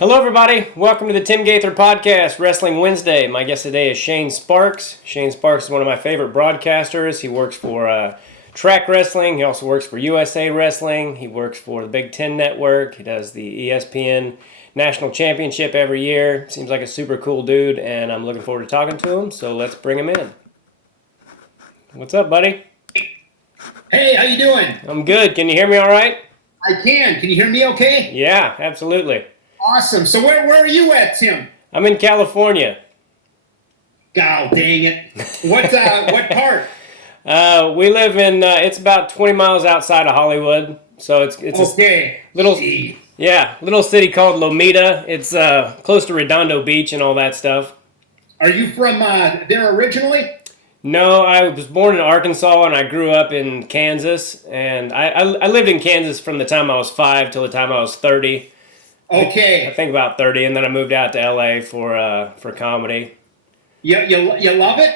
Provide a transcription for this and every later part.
Hello, everybody. Welcome to the Tim Gaither Podcast, Wrestling Wednesday. My guest today is Shane Sparks. Shane Sparks is one of my favorite broadcasters. He works for Track Wrestling. He also works for USA Wrestling. He works for the Big Ten Network. He does the ESPN National Championship every year. Seems like a super cool dude, and I'm looking forward to talking to him, so let's bring him in. What's up, buddy? Hey, how you doing? I'm good. Can you hear me all right? I can. Can you hear me okay? Yeah, absolutely. Awesome. So where are you at, Tim? I'm in California. God dang it. What part? We live in, it's about 20 miles outside of Hollywood. So it's okay. little city called Lomita. It's close to Redondo Beach and all that stuff. Are you from there originally? No, I was born in Arkansas and I grew up in Kansas. And I lived in Kansas from the time I was 5 till the time I was 30. Okay. I think about 30, and then I moved out to LA for comedy. You love it?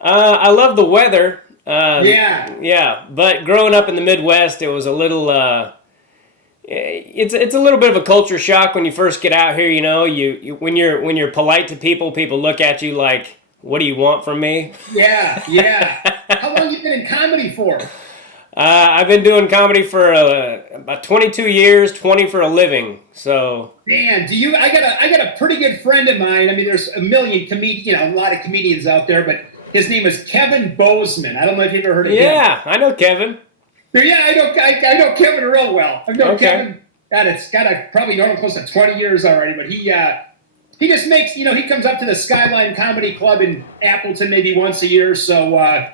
I love the weather. Yeah. Yeah, but growing up in the Midwest, it was a little. It's a little bit of a culture shock when you first get out here. You know, you when you're polite to people, people look at you like, "What do you want from me?" Yeah. How long you been in comedy for? I've been doing comedy for about 22 years, 20 for a living. So. Man, I got a pretty good friend of mine. I mean, there's a lot of comedians out there, but his name is Kevin Bozeman. I don't know if you've ever heard of him. Yeah, I know Kevin. Yeah, I know Kevin real well. I've known Okay. Kevin. God, I've probably known him close to 20 years already. But he just makes, he comes up to the Skyline Comedy Club in Appleton maybe once a year. So I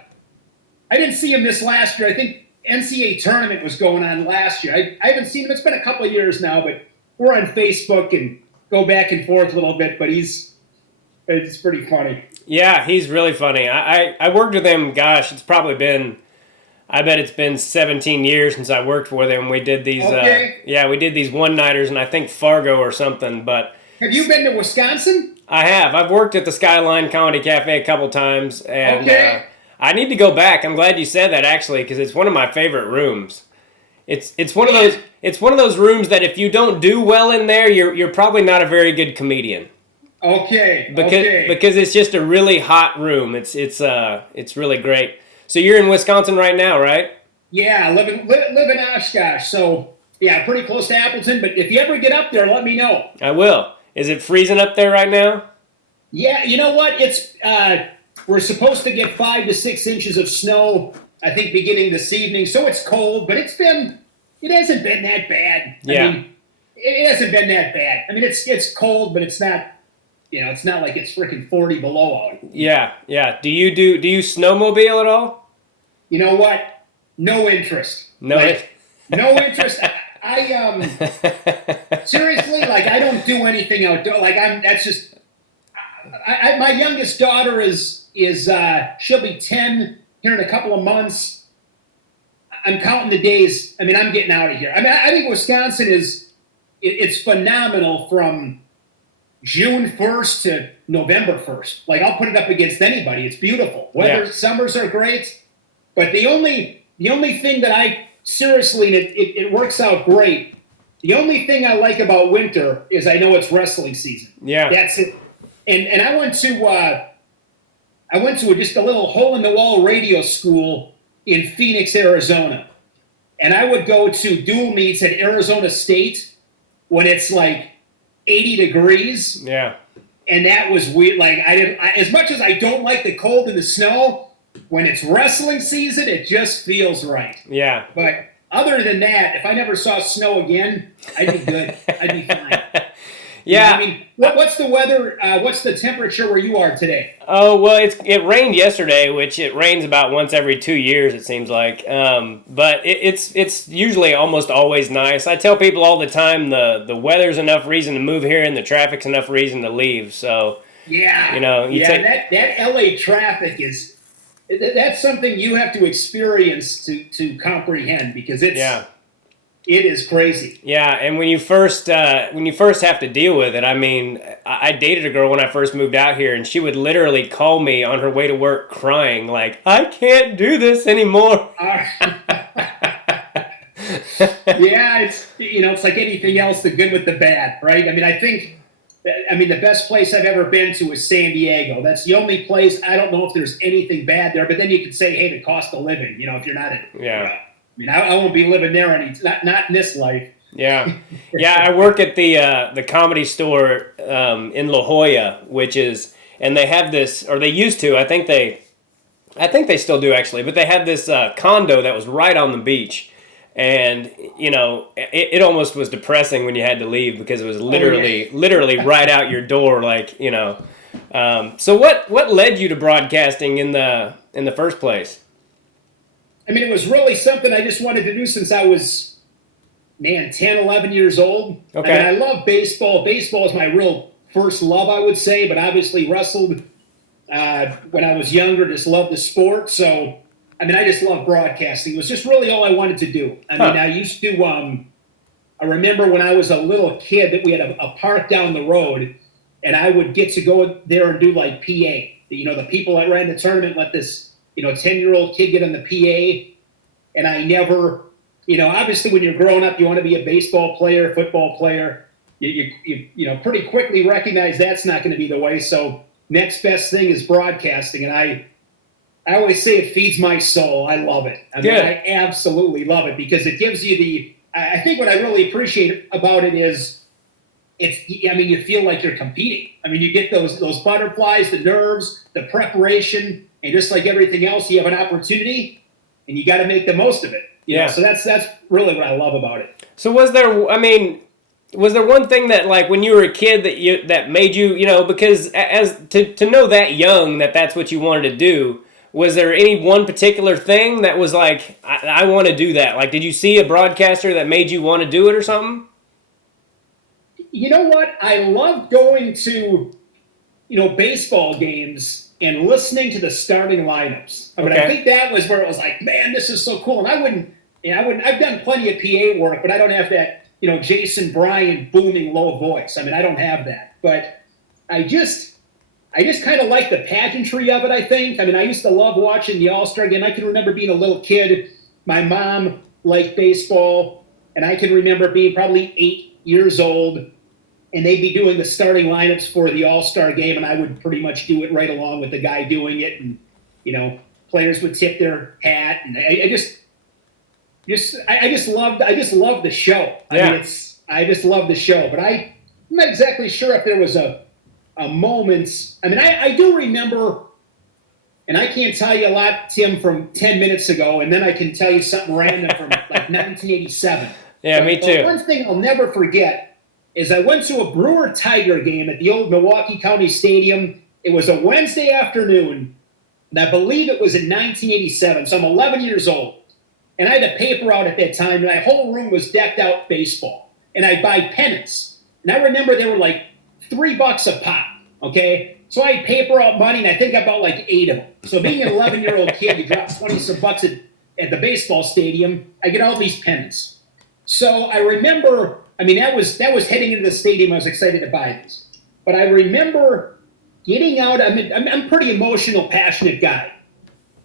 didn't see him this last year. I think NCAA tournament was going on last year. I haven't seen him. It's been a couple of years now, but we're on Facebook and go back and forth a little bit. But it's pretty funny. Yeah, he's really funny. I worked with him. Gosh, I bet it's been 17 years since I worked with him. We did these. Okay. We did these one-nighters, and I think Fargo or something. But have you been to Wisconsin? I have. I've worked at the Skyline Comedy Cafe a couple times, and okay. I need to go back. I'm glad you said that actually, because it's one of my favorite rooms. It's one of those rooms that if you don't do well in there, you're probably not a very good comedian. Okay. Because it's just a really hot room. It's really great. So you're in Wisconsin right now, right? Yeah, live in Oshkosh. So yeah, pretty close to Appleton. But if you ever get up there, let me know. I will. Is it freezing up there right now? Yeah, you know what? It's we're supposed to get 5 to 6 inches of snow, I think, beginning this evening. So it's cold, but it hasn't been that bad. Yeah. I mean, it hasn't been that bad. I mean, it's cold, but it's not. It's not like it's freaking 40 below out. Yeah. Do you snowmobile at all? You know what? No interest. No interest. I seriously, I don't do anything outdoor. My youngest daughter is she'll be 10 here in a couple of months. I'm counting the days. I mean, I'm getting out of here. I mean, I think Wisconsin it's phenomenal from June 1st to November 1st. I'll put it up against anybody. It's beautiful. Summers are great. But the only thing that I seriously, and it works out great. The only thing I like about winter is I know it's wrestling season. Yeah. That's it. And I went to just a little hole-in-the-wall radio school in Phoenix, Arizona. And I would go to dual meets at Arizona State when it's 80 degrees. Yeah. And that was weird. As much as I don't like the cold and the snow, when it's wrestling season, it just feels right. Yeah. But other than that, if I never saw snow again, I'd be good. I'd be fine. Yeah. I mean, what's the weather? What's the temperature where you are today? Oh, well, it rained yesterday, which it rains about once every 2 years, it seems like. But it's usually almost always nice. I tell people all the time the weather's enough reason to move here and the traffic's enough reason to leave. So, yeah. That LA traffic that's something you have to experience to comprehend because it is crazy. Yeah, and when you first have to deal with it, I mean, I dated a girl when I first moved out here, and she would literally call me on her way to work crying, I can't do this anymore. Yeah, it's like anything else, the good with the bad, right? I mean, the best place I've ever been to is San Diego. That's the only place. I don't know if there's anything bad there, but then you could say, hey, the cost of living, if you're not Yeah. I mean, I won't be living there not in this life. Yeah, yeah. I work at the comedy store in La Jolla, and they have this, or they used to. I think they still do actually, but they had this condo that was right on the beach, and it almost was depressing when you had to leave because it was literally right out your door, like. So what led you to broadcasting in the first place? I mean, it was really something I just wanted to do since I was, 10, 11 years old. Okay. I mean, I love baseball. Baseball is my real first love, I would say, but obviously wrestled when I was younger, just loved the sport. So, I mean, I just love broadcasting. It was just really all I wanted to do. I mean, I used to, I remember when I was a little kid that we had a park down the road, and I would get to go there and do like PA. The people that ran the tournament let this, 10-year-old kid get on the PA, and I never, obviously when you're growing up, you want to be a baseball player, football player. You pretty quickly recognize that's not going to be the way. So next best thing is broadcasting, and I always say it feeds my soul. I love it. I mean, I absolutely love it because it gives you I think what I really appreciate about it is you feel like you're competing. I mean, you get those butterflies, the nerves, the preparation, and just like everything else, you have an opportunity, and you got to make the most of it. So that's really what I love about it. So was there one thing that, like, when you were a kid that made you, because as to know that young that's what you wanted to do, was there any one particular thing that was like, I want to do that? Like, did you see a broadcaster that made you want to do it or something? You know what? I love going to, baseball games and listening to the starting lineups. I mean, I think that was where it was like, man, this is so cool. And I've done plenty of PA work, but I don't have that, Jason Bryan booming low voice. I mean, I don't have that. But I just kind of like the pageantry of it, I think. I mean, I used to love watching the All-Star game. I can remember being a little kid. My mom liked baseball, and I can remember being probably 8 years old, and they'd be doing the starting lineups for the All-Star game, and I would pretty much do it right along with the guy doing it. And, players would tip their hat, and I just loved the show. I just love the show, but I'm not exactly sure if there was a moment. I mean, I do remember, and I can't tell you a lot, Tim, from 10 minutes ago, and then I can tell you something random from like 1987. Yeah, me too. But one thing I'll never forget is I went to a Brewer-Tiger game at the old Milwaukee County Stadium. It was a Wednesday afternoon, and I believe it was in 1987, so I'm 11 years old. And I had a paper out at that time, and my whole room was decked out baseball. And I'd buy pennants. And I remember they were like $3 a pop, okay? So I had paper out money, and I think I bought like 8 of them. So being an 11-year-old kid, you drop 20 some bucks at the baseball stadium, I get all these pennants. So I remember, I mean, that was heading into the stadium. I was excited to buy this. But I remember getting out. I'm a pretty emotional, passionate guy.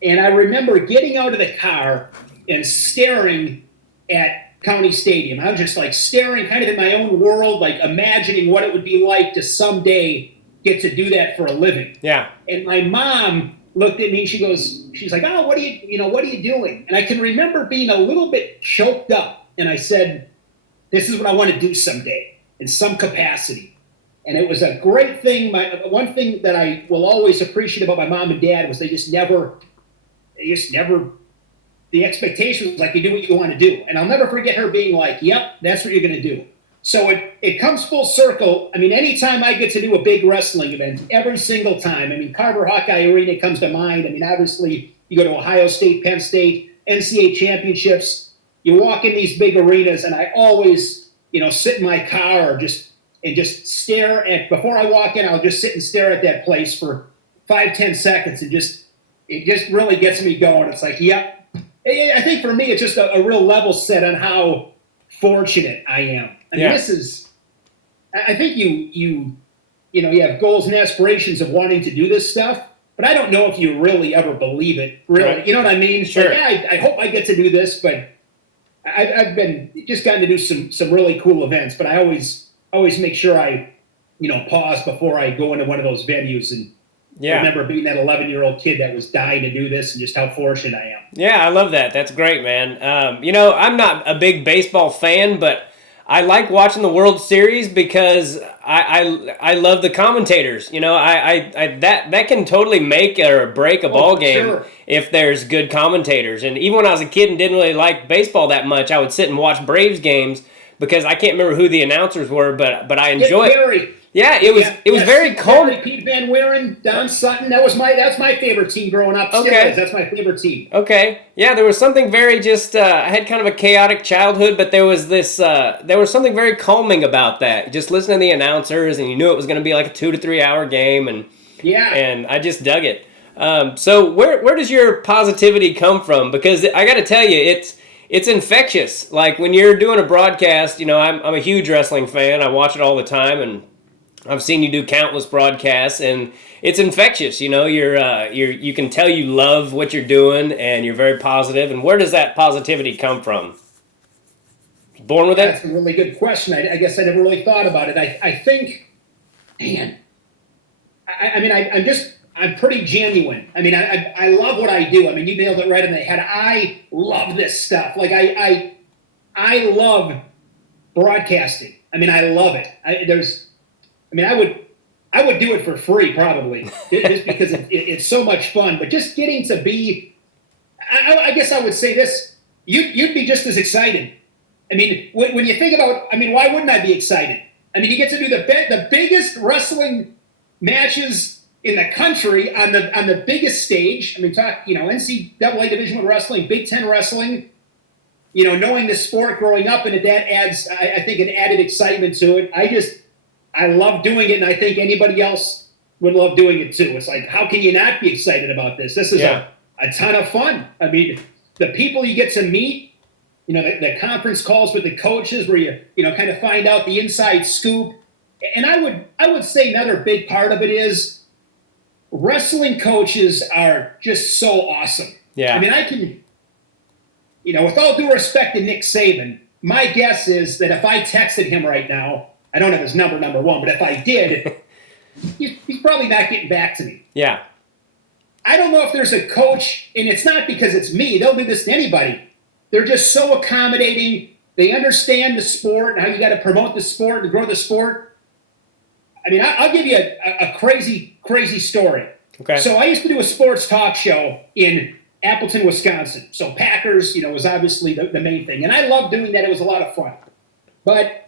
And I remember getting out of the car and staring at County Stadium. I was just like staring kind of in my own world, like imagining what it would be like to someday get to do that for a living. Yeah. And my mom looked at me and she's like, oh, what are you doing? And I can remember being a little bit choked up. And I said, this is what I want to do someday in some capacity. And it was a great thing. One thing that I will always appreciate about my mom and dad was they just never, the expectation was like, you do what you want to do. And I'll never forget her being like, yep, that's what you're going to do. So it comes full circle. I mean, anytime I get to do a big wrestling event, every single time, I mean, Carver Hawkeye Arena comes to mind. I mean, obviously, you go to Ohio State, Penn State, NCAA championships, you walk in these big arenas, and I always, sit in my car or just stare at, before I walk in, I'll just sit and stare at that place for 5-10 seconds, and it just really gets me going. It's like, yep. I think for me, it's just a real level set on how fortunate I am. I mean, this is, I think you have goals and aspirations of wanting to do this stuff, but I don't know if you really ever believe it. Really, right. You know what I mean? Sure. Like, I hope I get to do this, but I've been just gotten to do some really cool events, but I always make sure I, pause before I go into one of those venues. And I remember being that 11-year-old kid that was dying to do this, and just how fortunate I am. Yeah, I love that. That's great, man. I'm not a big baseball fan, but I like watching the World Series because I love the commentators. That can totally make or break a ball game sure. if there's good commentators. And even when I was a kid and didn't really like baseball that much, I would sit and watch Braves games because I can't remember who the announcers were, but I enjoy it. Yeah, it was very calm. Pete Van Wieren, Don Sutton. That's my favorite team growing up. Still is. That's my favorite team. Okay. Yeah, there was something very I had kind of a chaotic childhood, but there was something very calming about that. Just listening to the announcers, and you knew it was going to be like a 2 to 3 hour game, and I just dug it. So where does your positivity come from? Because I got to tell you, it's infectious. Like when you're doing a broadcast, I'm a huge wrestling fan. I watch it all the time, and I've seen you do countless broadcasts, and it's infectious. You can tell you love what you're doing, and you're very positive. And where does that positivity come from? Born with it? That's a really good question. I guess I never really thought about it. I think, man, I'm pretty genuine. I mean, I love what I do. I mean, you nailed it right in the head. I love this stuff. Like I love broadcasting. I mean, I love it. I would do it for free probably, just because it's so much fun. But just getting to be, I guess I would say this: you'd be just as excited. I mean, when you think about, why wouldn't I be excited? I mean, you get to do the biggest wrestling matches in the country on the biggest stage. I mean, talk NCAA Division I wrestling, Big Ten wrestling. Knowing the sport growing up, and that adds, I think, an added excitement to it. I love doing it, and I think anybody else would love doing it too. It's like, how can you not be excited about this? This is a ton of fun. I mean, the people you get to meet, the conference calls with the coaches where you kind of find out the inside scoop. And I would say another big part of it is wrestling coaches are just so awesome. Yeah. I mean, I can, with all due respect to Nick Saban, my guess is that if I texted him right now, I don't have his number one, but if I did, he's probably not getting back to me. Yeah. I don't know if there's a coach, and it's not because it's me. They'll do this to anybody. They're just so accommodating. They understand the sport and how you got to promote the sport and grow the sport. I mean, I'll give you a crazy, crazy story. Okay. So I used to do a sports talk show in Appleton, Wisconsin. So Packers, was obviously the main thing. And I loved doing that. It was a lot of fun. But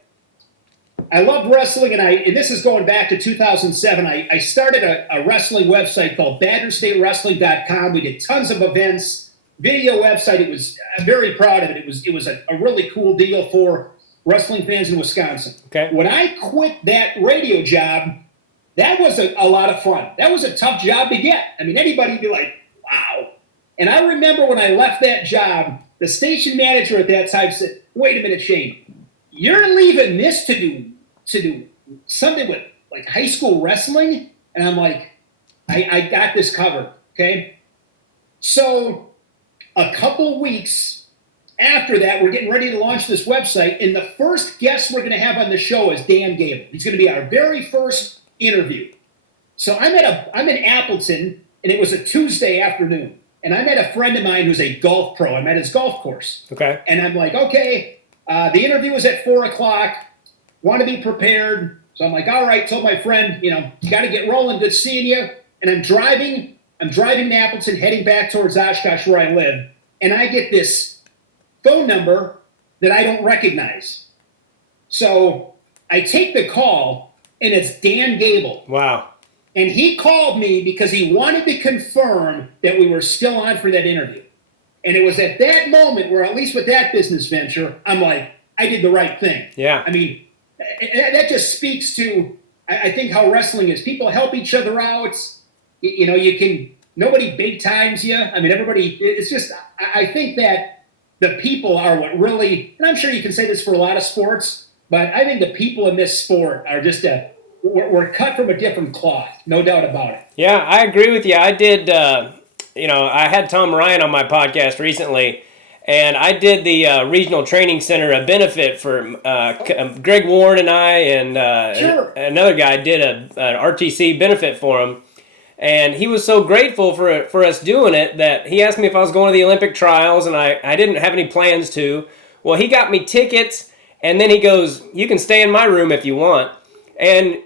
I loved wrestling, and this is going back to 2007. I started a wrestling website called BadgerStateWrestling.com. We did tons of events, video website. I'm very proud of it. It was a really cool deal for wrestling fans in Wisconsin. Okay. When I quit that radio job, that was a lot of fun. That was a tough job to get. I mean, anybody would be like, wow. And I remember when I left that job, the station manager at that time said, wait a minute, Shane, you're leaving this to do something with like high school wrestling? And I'm like, I got this covered, okay? So a couple weeks after that, we're getting ready to launch this website, and the first guest we're going to have on the show is Dan Gable. He's going to be our very first interview. So I'm in Appleton, and it was a Tuesday afternoon, and I met a friend of mine who's a golf pro. I'm at his golf course. Okay. And I'm like, okay, the interview is at 4:00. Want to be prepared. So I'm like, all right, told my friend, you got to get rolling. Good seeing you. And I'm driving to Appleton, heading back towards Oshkosh where I live. And I get this phone number that I don't recognize. So I take the call, and it's Dan Gable. Wow. And he called me because he wanted to confirm that we were still on for that interview. And it was at that moment where, at least with that business venture, I'm like, I did the right thing. Yeah. I mean, that just speaks to, I think, how wrestling is. People help each other out. Nobody big times you. I mean, everybody, it's just, I think that the people are what really, and I'm sure you can say this for a lot of sports, but I think the people in this sport are just we're cut from a different cloth, no doubt about it. Yeah, I agree with you. I did, I had Tom Ryan on my podcast recently, And I did the regional training center a benefit for Greg Warren and I and Sure. another guy did an RTC benefit for him. And he was so grateful for us doing it that he asked me if I was going to the Olympic trials, and I didn't have any plans to. Well, he got me tickets, and then he goes, "You can stay in my room if you want." And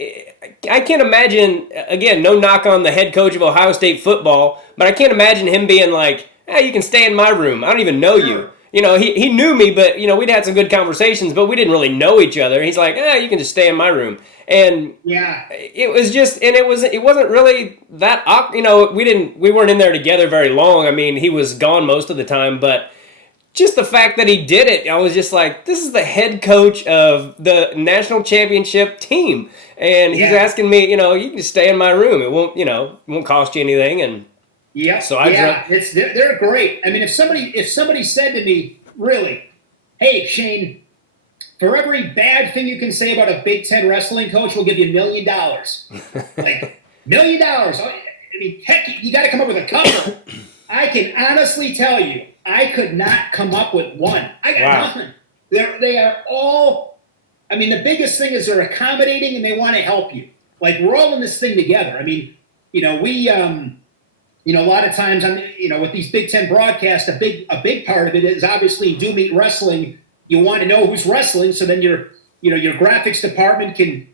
I can't imagine, again, no knock on the head coach of Ohio State football, but I can't imagine him being like, "Hey, you can stay in my room. I don't even know you." You know, he knew me, but, you know, we'd had some good conversations, but we didn't really know each other. He's like, you can just stay in my room. And Yeah. it was just, and it wasn't really that, you know, we weren't in there together very long. I mean, he was gone most of the time, but just the fact that he did it, I was just like, this is the head coach of the national championship team. And he's asking me, you know, you can just stay in my room. It won't, you know, it won't cost you anything. And Yeah, so they're great. I mean, if somebody said to me, really, hey Shane, for every bad thing you can say about a Big Ten wrestling coach, we'll give you $1 million. Like $1 million. I mean, heck, you got to come up with a couple. I can honestly tell you, I could not come up with one. I got nothing. They are all. I mean, the biggest thing is they're accommodating and they want to help you. Like, we're all in this thing together. I mean, you know, we. You know, a lot of times, with these Big Ten broadcasts, a big part of it is obviously do meet wrestling. You want to know who's wrestling, so then your graphics department can,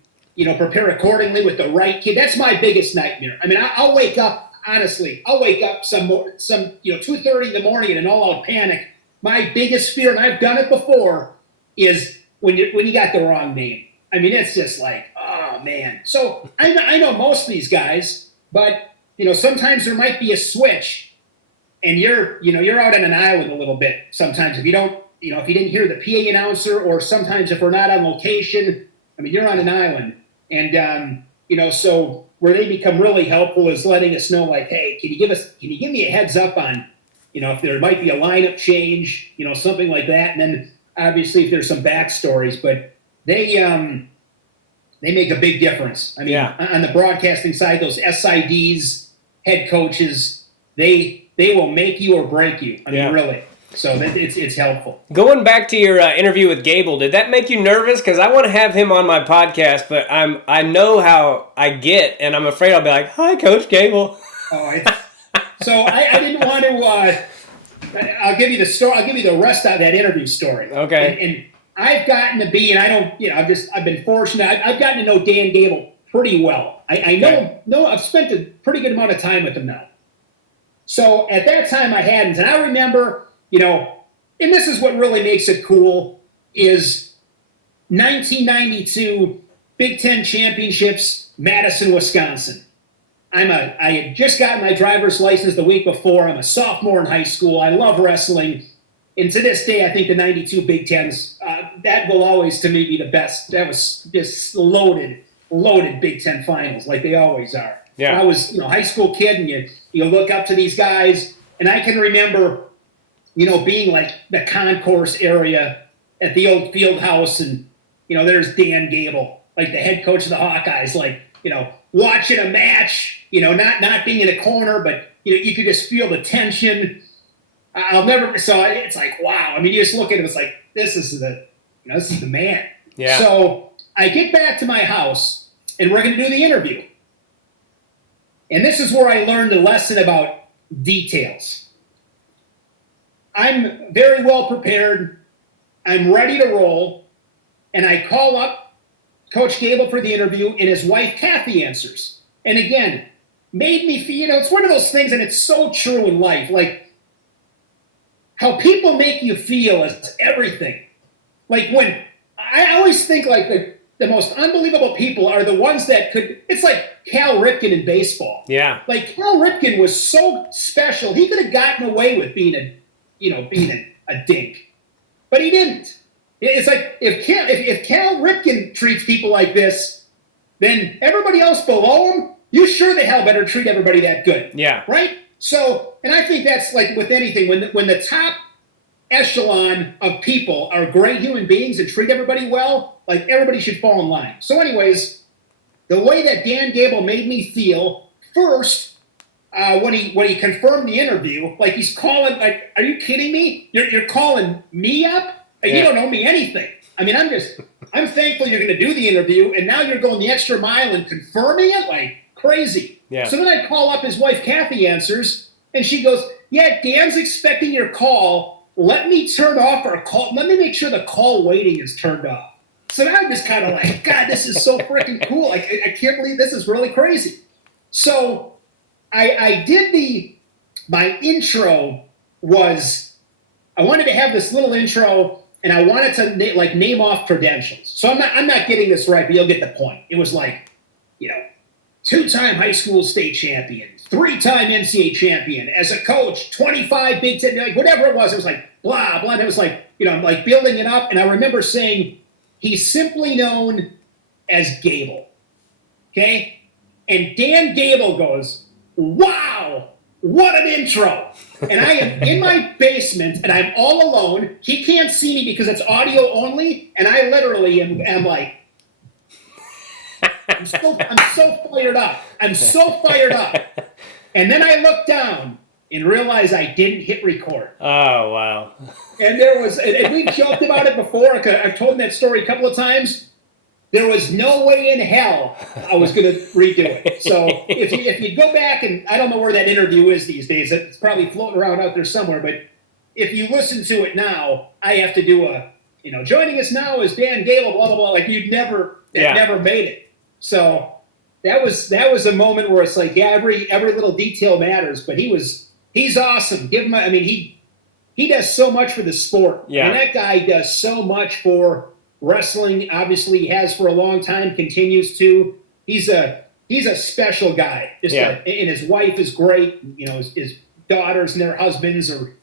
prepare accordingly with the right kid. That's my biggest nightmare. I mean, I'll wake up, honestly. I'll wake up some 2:30 in the morning in an all-out panic. My biggest fear, and I've done it before, is when you got the wrong name. I mean, it's just like, oh man. So I know most of these guys, but. Sometimes there might be a switch, and you're out on an island a little bit. Sometimes if you don't, if you didn't hear the PA announcer, or sometimes if we're not on location, I mean, you're on an island, and so where they become really helpful is letting us know, like, hey, can you give me a heads up on, if there might be a lineup change, something like that, and then obviously if there's some backstories, but they make a big difference. I mean, on the broadcasting side, those SIDs. Head coaches, they will make you or break you. I mean, really. So it's helpful. Going back to your interview with Gable, did that make you nervous? Because I want to have him on my podcast, but I know how I get, and I'm afraid I'll be like, "Hi, Coach Gable." So I didn't want to. I'll give you the story. I'll give you the rest of that interview story. Okay. And I've gotten to be, and I don't. I've been fortunate. I've gotten to know Dan Gable pretty well. I know I've spent a pretty good amount of time with him now. So at that time I hadn't. And I remember, and this is what really makes it cool, is 1992 Big Ten Championships, Madison, Wisconsin. I had just gotten my driver's license the week before. I'm a sophomore in high school. I love wrestling. And to this day, I think the 92 Big Tens, that will always to me be the best. That was just loaded Big Ten finals like they always are. Yeah. I was, high school kid, and you look up to these guys, and I can remember, being like the concourse area at the old field house, and there's Dan Gable, like the head coach of the Hawkeyes, like watching a match, not being in a corner, but you could just feel the tension. It's like, wow. I mean, you just look at it, it's like, this is the man. Yeah. So I get back to my house, and we're going to do the interview. And this is where I learned a lesson about details. I'm very well prepared. I'm ready to roll. And I call up Coach Gable for the interview, and his wife, Kathy, answers. And again, made me feel, it's one of those things, and it's so true in life. Like, how people make you feel is everything. Like, when I always think, like, the most unbelievable people are the ones that it's like Cal Ripken in baseball. Yeah. Like, Cal Ripken was so special. He could have gotten away with being a dink. But he didn't. It's like, if Cal Ripken treats people like this, then everybody else below him, you sure the hell better treat everybody that good. Yeah. Right? So, and I think that's like with anything, when the top echelon of people are great human beings and treat everybody well, like, everybody should fall in line. So anyways, the way that Dan Gable made me feel, first, when he confirmed the interview, like he's calling, like, are you kidding me? You're calling me up? Like, you don't owe me anything. I mean, I'm thankful you're going to do the interview, and now you're going the extra mile and confirming it, like crazy. Yeah. So then I call up his wife, Kathy answers, and she goes, yeah, Dan's expecting your call. Let me turn off our call. Let me make sure the call waiting is turned off. So now I'm just kind of like, God, this is so freaking cool. Like, I can't believe this is really crazy. So I did my intro was, I wanted to have this little intro, and I wanted to name off credentials. So I'm not getting this right, but you'll get the point. It was like, 2-time high school state champion, 3-time NCAA champion, as a coach, 25 Big Ten, like whatever it was like blah, blah. And it was like, I'm like building it up. And I remember saying, he's simply known as Gable. Okay? And Dan Gable goes, wow, what an intro. And I am in my basement, and I'm all alone. He can't see me because it's audio only, and I literally am like, I'm so fired up. I'm so fired up. And then I look down and realize I didn't hit record. Oh, wow. And and we've joked about it before. I've told that story a couple of times. There was no way in hell I was going to redo it. So if you go back, and I don't know where that interview is these days. It's probably floating around out there somewhere. But if you listen to it now, I have to do joining us now is Dan Gable, blah, blah, blah. Like never made it. So that was a moment where it's like, yeah, every little detail matters. But he's awesome. Give him he does so much for the sport. Yeah. And that guy does so much for wrestling. Obviously, he has for a long time, continues to. He's a special guy. And his wife is great. His daughters and their husbands are,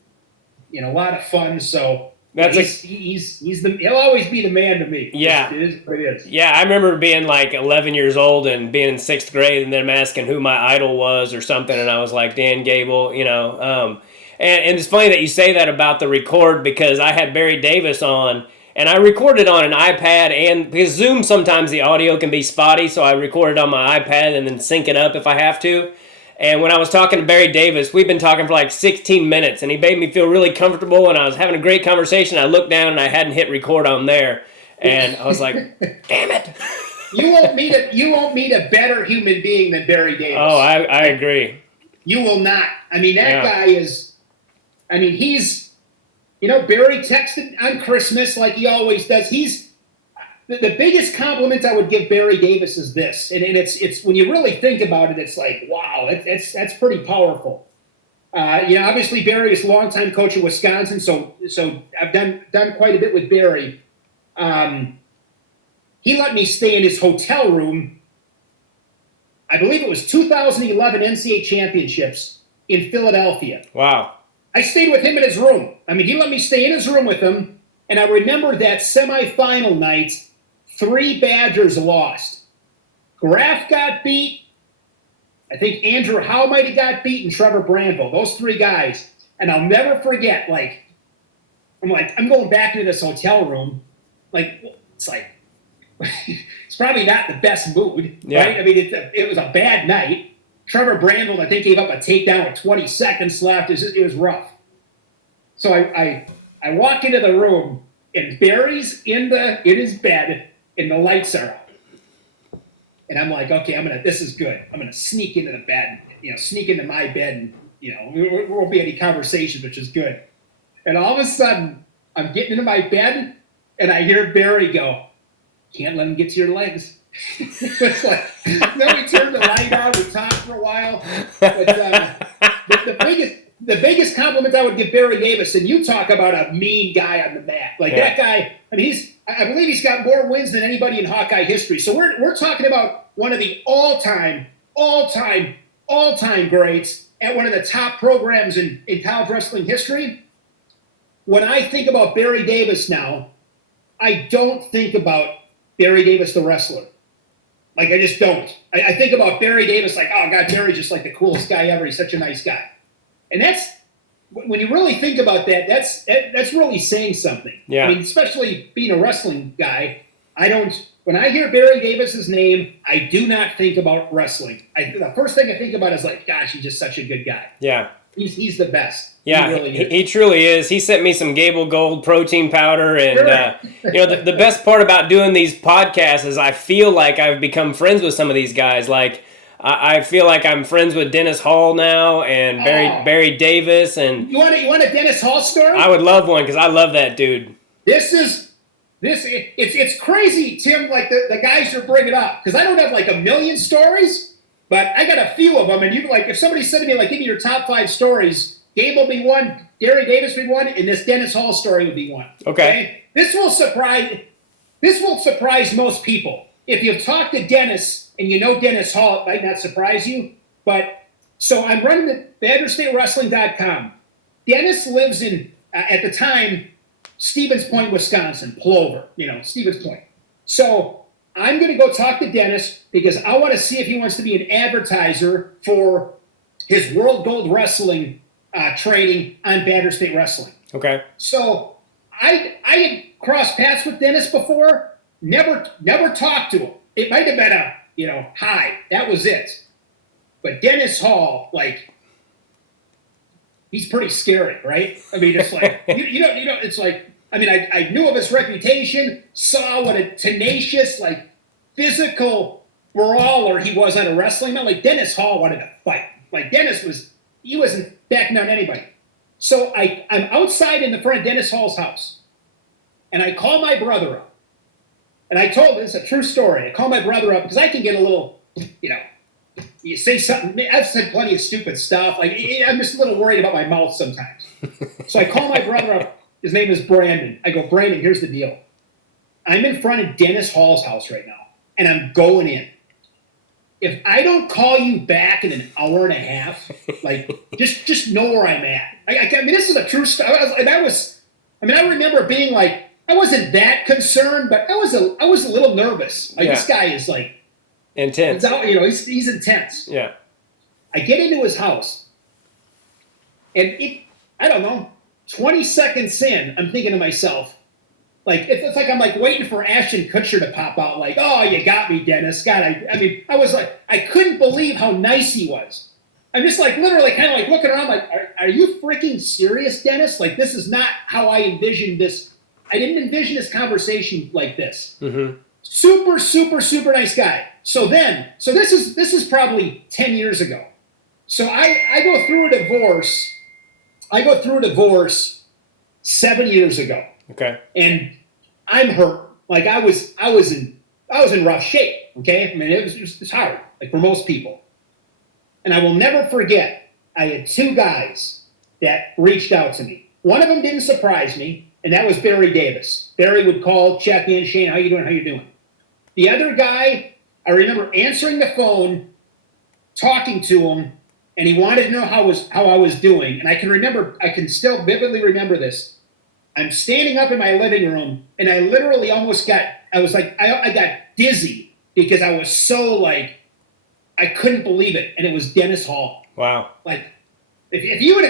a lot of fun. So he'll always be the man to me. Yeah. It is what it is. Yeah, I remember being like 11 years old and being in 6th grade and them asking who my idol was or something, and I was like, Dan Gable, And it's funny that you say that about the record, because I had Barry Davis on, and I recorded on an iPad, and because Zoom sometimes the audio can be spotty, so I recorded on my iPad and then sync it up if I have to. And when I was talking to Barry Davis, we've been talking for like 16 minutes, and he made me feel really comfortable, and I was having a great conversation. I looked down, and I hadn't hit record on there, and I was like, damn it. You won't meet a better human being than Barry Davis. Oh, I agree. You will not. I mean, that guy is, he's, Barry texted on Christmas like he always does. He's, the biggest compliment I would give Barry Davis is this, and it's when you really think about it, it's like, wow, that's pretty powerful. Obviously Barry is a longtime coach at Wisconsin, so I've done quite a bit with Barry. He let me stay in his hotel room. I believe it was 2011 NCAA championships in Philadelphia. Wow. I stayed with him in his room. He let me stay in his room with him, and I remember that semifinal night, 3 Badgers lost. Graf got beat. I think Andrew Howe might have got beat, and Trevor Brandville. Those 3 guys. And I'll never forget, I'm going back into this hotel room. It's probably not the best mood, right? It was a bad night. Trevor Brandville, I think, gave up a takedown with 20 seconds left. It was rough. So I walk into the room, and Barry's in his bed, and the lights are out. And I'm like, okay, this is good. I'm gonna sneak into the bed, sneak into my bed, and there won't be any conversation, which is good. And all of a sudden, I'm getting into my bed, and I hear Barry go, "Can't let him get to your legs." It's like, then we turned the light on, we talked for a while. But the biggest compliment I would give Barry Davis, and you talk about a mean guy on the mat. That guy, I believe he's got more wins than anybody in Hawkeye history. So we're talking about one of the all-time greats at one of the top programs in college wrestling history. When I think about Barry Davis now, I don't think about Barry Davis the wrestler. I just don't. I think about Barry Davis like, oh, God, Barry's just like the coolest guy ever. He's such a nice guy. And that's, when you really think about that, that's really saying something. Yeah. Especially being a wrestling guy, When I hear Barry Davis's name, I do not think about wrestling. The first thing I think about is like, gosh, he's just such a good guy. Yeah. He's the best. Yeah, he really is. He truly is. He sent me some Gable Gold protein powder, and Sure. the best part about doing these podcasts is I feel like I've become friends with some of these guys. Like I feel like I'm friends with Dennis Hall now and Barry Davis, and you want a Dennis Hall story? I would love one because I love that dude. It's crazy, Tim. Like the guys you're bringing up, because I don't have like a million stories, but I got a few of them. And you like, if somebody said to me like, give me your top 5 stories, Gabe will be one, Gary Davis would be one, and this Dennis Hall story would be one. Okay. This will surprise most people. If you've talked to Dennis and you know Dennis Hall, it might not surprise you. But so I'm running the BadderStateWrestling.com. Dennis lives in at the time Stevens Point, Wisconsin, Plover, Stevens Point. So I'm going to go talk to Dennis because I want to see if he wants to be an advertiser for his World Gold Wrestling training on Badger State Wrestling. Okay. So I had crossed paths with Dennis before, never talked to him. It might have been a, hi, that was it. But Dennis Hall, like, he's pretty scary, right? I mean, it's like, it's like, I mean, I knew of his reputation, saw what a tenacious, like, physical brawler he was on a wrestling mat. Like, Dennis Hall wanted to fight. Like, he wasn't backing down anybody. So I'm outside in the front of Dennis Hall's house, and I call my brother up. And I told him, it's a true story. I call my brother up because I can get a little, you say something. I've said plenty of stupid stuff. Like, I'm just a little worried about my mouth sometimes. So I call my brother up. His name is Brandon. I go, Brandon, here's the deal. I'm in front of Dennis Hall's house right now, and I'm going in. If I don't call you back in an hour and a half, like, just know where I'm at. I mean, this is a true story. I remember being like, I wasn't that concerned, but I was a little nervous. Like, This guy is like intense. He's intense. Yeah. I get into his house, and I don't know, 20 seconds in, I'm thinking to myself, like, it's like I'm like waiting for Ashton Kutcher to pop out, like, oh, you got me, Dennis. God, I was like, I couldn't believe how nice he was. I'm just like literally kind of like looking around, like, are you freaking serious, Dennis? Like, this is not how I envisioned this. I didn't envision this conversation like this. Mm-hmm. Super, super, super nice guy. So this is probably 10 years ago. So I go through a divorce 7 years ago. Okay. And I'm hurt. Like, I was in rough shape. Okay. I mean, it's hard, like, for most people. And I will never forget, I had 2 guys that reached out to me. One of them didn't surprise me, and that was Barry Davis. Barry would call, check in, Shane, how you doing? The other guy, I remember answering the phone, talking to him, and he wanted to know how I was doing. And I can still vividly remember this. I'm standing up in my living room, and I literally I got dizzy because I was so, like, I couldn't believe it. And it was Dennis Hall. Wow. Like, if you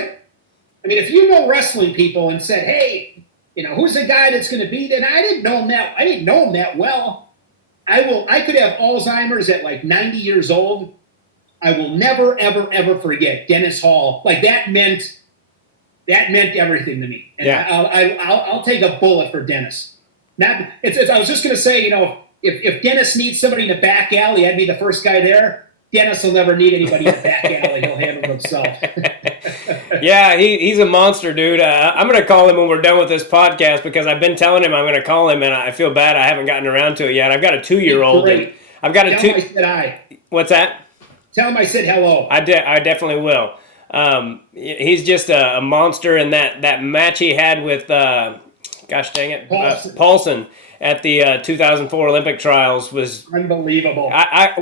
know wrestling people and said, hey, who's the guy that's going to be there? And I didn't know him that well. I could have Alzheimer's at like 90 years old. I will never, ever, ever forget Dennis Hall. Like, that meant everything to me. And yeah. I'll take a bullet for Dennis. I was just going to say, if Dennis needs somebody in the back alley, I'd be the first guy there. Dennis will never need anybody in the back alley. He'll handle himself. Yeah, he's a monster, dude. I'm going to call him when we're done with this podcast because I've been telling him I'm going to call him, and I feel bad I haven't gotten around to it yet. I've got a 2-year-old. And I've got Tell him I said hi. What's that? Tell him I said hello. I definitely will. He's just a monster, and that match he had with, gosh dang it, Paulson at the 2004 Olympic trials was unbelievable.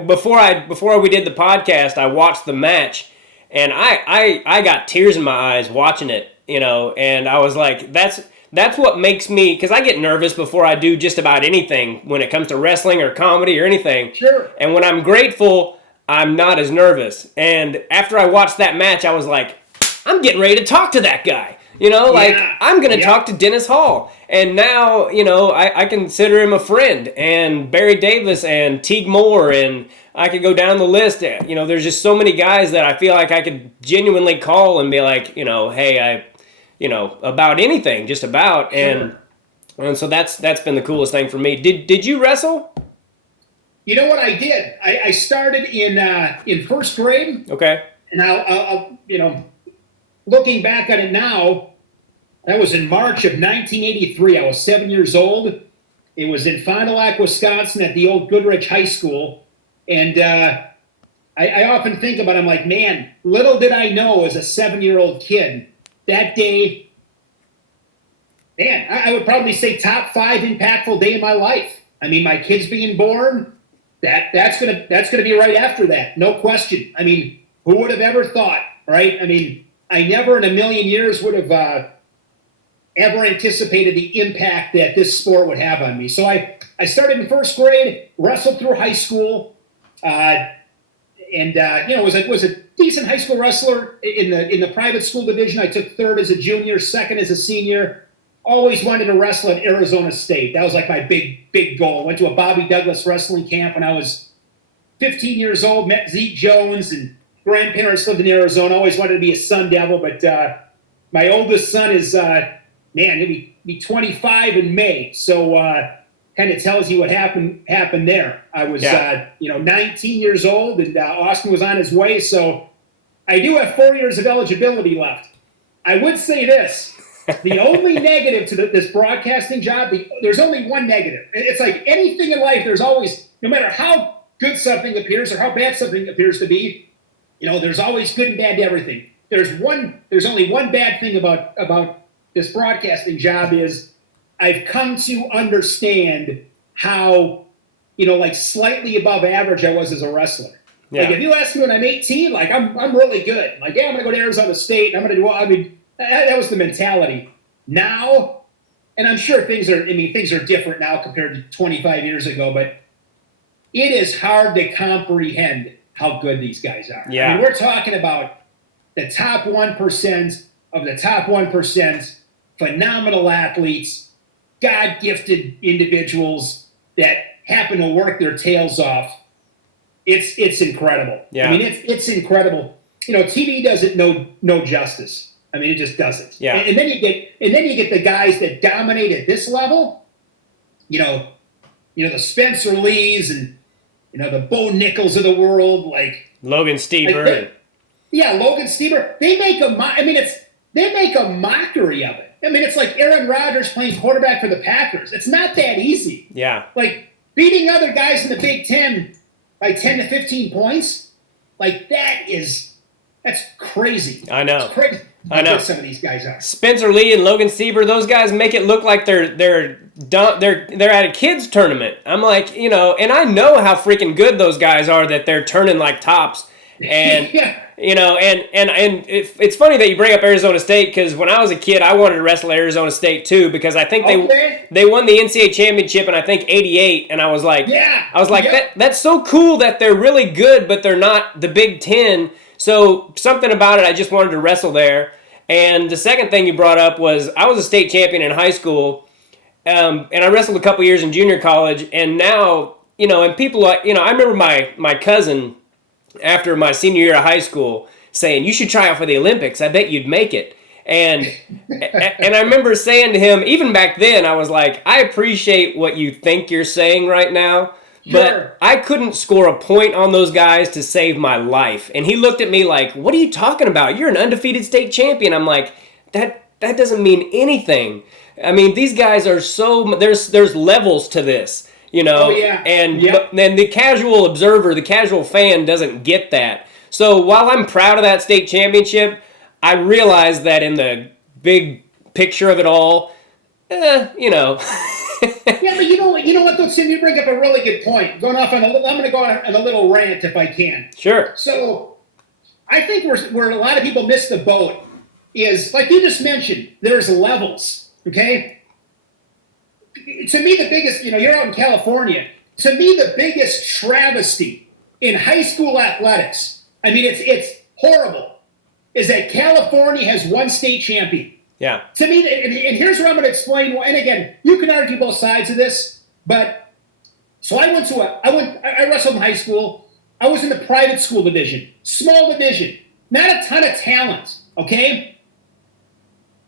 Before we did the podcast, I watched the match, and I got tears in my eyes watching it, and I was like, that's what makes me, because I get nervous before I do just about anything when it comes to wrestling or comedy or anything. Sure. And when I'm grateful, I'm not as nervous. And after I watched that match, I was like, I'm getting ready to talk to that guy. I'm going to talk to Dennis Hall. And now, I consider him a friend. And Barry Davis and Teague Moore, and I could go down the list. There's just so many guys that I feel like I could genuinely call and be like, hey, about anything, just about. Sure. And so that's been the coolest thing for me. Did you wrestle? You know what I did? I started in first grade. Okay. And I'll looking back at it now, that was in March of 1983. I was 7 years old. It was in Fond du Lac, Wisconsin, at the old Goodrich High School. And I often think about it. I'm like, man, little did I know as a 7-year-old kid that day. Man, I would probably say top 5 impactful day in my life. I mean, my kids being born, that's gonna be right after that, no question. I mean, who would have ever thought, right? I mean, I never in a million years would have ever anticipated the impact that this sport would have on me. So I started in first grade, wrestled through high school, was a decent high school wrestler in the private school division. I took third as a junior, second as a senior. Always wanted to wrestle at Arizona State. That was like my big goal. Went to a Bobby Douglas wrestling camp when I was 15 years old. Met Zeke Jones, and grandparents lived in Arizona. Always wanted to be a Sun Devil, but my oldest son is he'll be 25 in May. So kind of tells you what happened there. I was 19 years old, and Austin was on his way. So I do have 4 years of eligibility left. I would say this. The only negative to this broadcasting job, there's only one negative. It's like anything in life, there's always, no matter how good something appears or how bad something appears to be, there's always good and bad to everything. There's only one bad thing about this broadcasting job is I've come to understand how, slightly above average I was as a wrestler. Yeah. Like if you ask me when I'm 18, like I'm really good. Like, yeah, I'm gonna go to Arizona State and I'm gonna do well. I mean, that was the mentality. Now, and I'm sure things are different now compared to 25 years ago, but it is hard to comprehend how good these guys are. Yeah. I mean, we're talking about the top 1% of the top 1%, phenomenal athletes, God-gifted individuals that happen to work their tails off. It's incredible. Yeah. I mean, it's incredible. TV doesn't know justice. I mean, it just doesn't. Yeah. And then you get the guys that dominate at this level. The Spencer Lees and the Bo Nichols of the world, like Logan Stieber. Logan Stieber. They make a mockery of it. I mean, it's like Aaron Rodgers playing quarterback for the Packers. It's not that easy. Yeah. Like beating other guys in the Big Ten by 10 to 15 points, like that's crazy. I know. It's crazy. I know. Some of these guys are. Spencer Lee and Logan Stieber, those guys make it look like they're at a kids tournament. I'm like, and I know how freaking good those guys are that they're turning like tops. And Yeah. And it's funny that you bring up Arizona State, because when I was a kid, I wanted to wrestle at Arizona State too, because I think they won the NCAA championship in I think '88, and I was like, that's so cool that they're really good, but they're not the Big Ten. So something about it, I just wanted to wrestle there. And the second thing you brought up was I was a state champion in high school, and I wrestled a couple years in junior college. And now, and people like, I remember my cousin after my senior year of high school saying, "You should try out for the Olympics. I bet you'd make it." And I remember saying to him, even back then, I was like, I appreciate what you think you're saying right now. But Sure. I couldn't score a point on those guys to save my life. And he looked at me like, "What are you talking about? You're an undefeated state champion." I'm like, that doesn't mean anything. I mean, these guys are there's levels to this, Oh, yeah. And Yep. then the casual observer, the casual fan doesn't get that. So while I'm proud of that state championship, I realize that in the big picture of it all, Yeah, but you know what, though, Tim, you bring up a really good point. I'm going to go on a little rant if I can. Sure. So, I think where a lot of people miss the boat is, like you just mentioned, there's levels. Okay. To me, the biggest, you're out in California. To me, the biggest travesty in high school athletics, I mean, it's horrible, is that California has one state champion. Yeah. To me, and here's where I'm going to explain. And again, you can argue both sides of this, but so I wrestled in high school. I was in the private school division, small division, not a ton of talent, okay?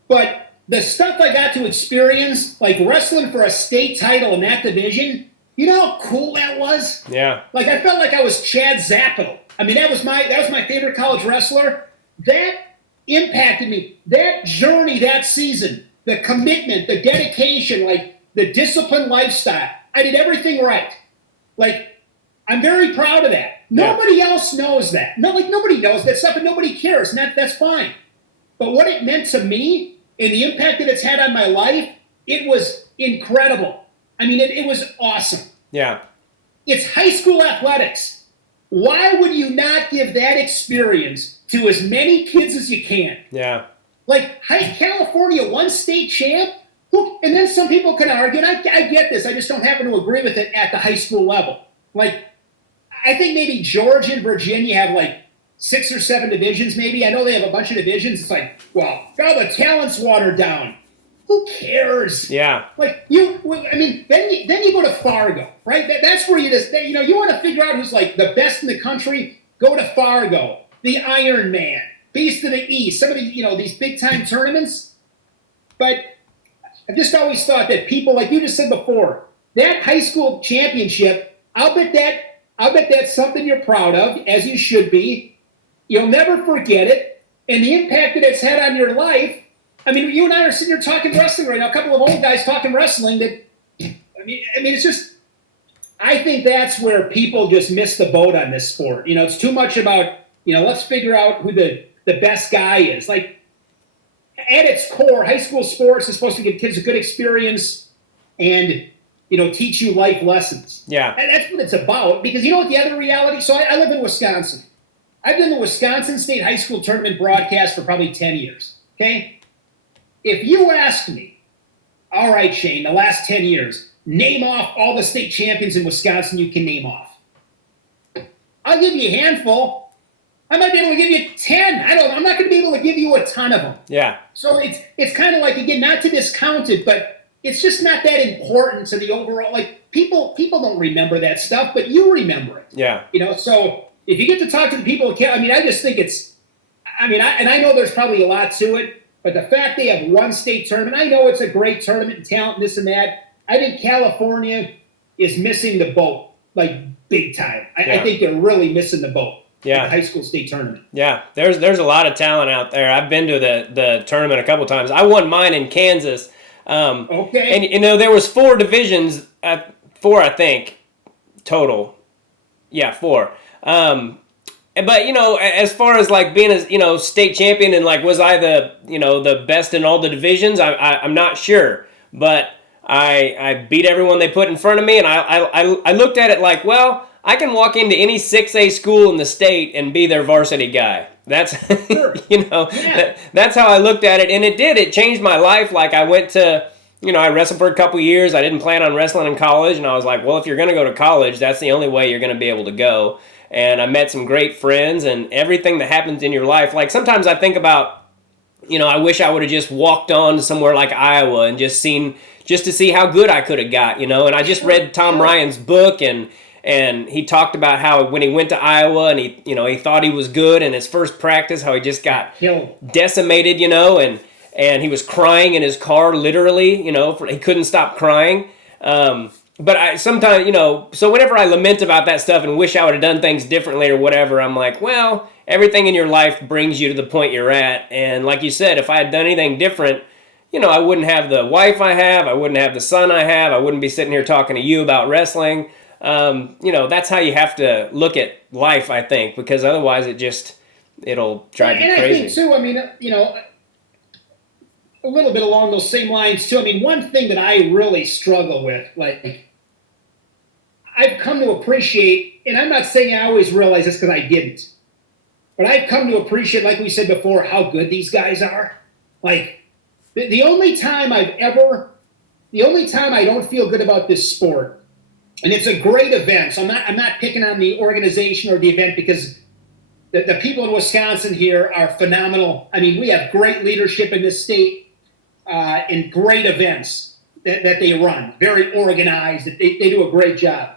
But the stuff I got to experience, like wrestling for a state title in that division, you know how cool that was? Yeah. Like I felt like I was Chad Zappo. I mean, that was my favorite college wrestler. That impacted me. That journey that season, the commitment, the dedication, like the disciplined lifestyle. I did everything right. Like, I'm very proud of that. Nobody else knows that. Nobody knows that stuff and nobody cares, and that's fine. But what it meant to me and the impact that it's had on my life, it was incredible. I mean, it was awesome. Yeah. It's high school athletics. Why would you not give that experience to as many kids as you can? Yeah. Like, California, one state champ, and then some people can argue, and I get this, I just don't happen to agree with it at the high school level. Like, I think maybe Georgia and Virginia have like 6 or 7 divisions maybe. I know they have a bunch of divisions. It's like, well, the talent's watered down. Who cares? Yeah. Like, then you go to Fargo, right? That's where you want to figure out who's like the best in the country, go to Fargo, the Iron Man, Beast of the East, some of these, these big time tournaments. But I've just always thought that people, like you just said before, that high school championship, I'll bet that's something you're proud of, as you should be. You'll never forget it. And the impact that it's had on your life. I mean, you and I are sitting here talking wrestling right now, a couple of old guys talking wrestling I mean, it's just, I think that's where people just miss the boat on this sport. It's too much about, let's figure out who the best guy is. Like, at its core, high school sports is supposed to give kids a good experience and, teach you life lessons. Yeah. And that's what it's about. Because you know what the other reality? So I live in Wisconsin. I've done the Wisconsin State High School Tournament broadcast for probably 10 years. Okay? If you ask me, all right, Shane, the last 10 years, name off all the state champions in Wisconsin you can name off. I'll give you a handful. I might be able to give you 10. I'm not going to be able to give you a ton of them. Yeah. So it's kind of like, again, not to discount it, but it's just not that important to the overall. Like, people don't remember that stuff, but you remember it. Yeah. So if you get to talk to the people, I just think I know there's probably a lot to it, but the fact they have one state tournament, I know it's a great tournament and talent and this and that. I think California is missing the boat, like, big time. I think they're really missing the boat. Yeah. The high school state tournament. Yeah, there's a lot of talent out there. I've been to the tournament a couple times. I won mine in Kansas. Okay. And there was 4 divisions, 4 I think total. Yeah, 4. But as far as like being a state champion and like was I the best in all the divisions? I'm not sure, but I beat everyone they put in front of me, and I looked at it like, well, I can walk into any 6A school in the state and be their varsity guy. That's Sure. That's how I looked at it, and it changed my life. Like, I went to, I wrestled for a couple years. I didn't plan on wrestling in college, and I was like, well, if you're going to go to college, that's the only way you're going to be able to go. And I met some great friends, and everything that happens in your life. Like, sometimes I think about, I wish I would have just walked on to somewhere like Iowa and just to see how good I could have got, And I just read Tom Ryan's book, and he talked about how when he went to Iowa and he thought he was good in his first practice, how he just got decimated, and he was crying in his car, literally, he couldn't stop crying. But I sometimes, so whenever I lament about that stuff and wish I would have done things differently or whatever, I'm like, well, everything in your life brings you to the point you're at. And like you said, if I had done anything different, I wouldn't have the wife I have. I wouldn't have the son I have. I wouldn't be sitting here talking to you about wrestling. That's how you have to look at life, I think, because otherwise it'll drive you crazy. I think, too, a little bit along those same lines, too. One thing that I really struggle with, like, I've come to appreciate, and I'm not saying I always realize this because I didn't, but I've come to appreciate, like we said before, how good these guys are. Like, the only time I don't feel good about this sport, and it's a great event, so I'm not picking on the organization or the event, because the people in Wisconsin here are phenomenal. We have great leadership in this state. and great events that they run, very organized. They do a great job.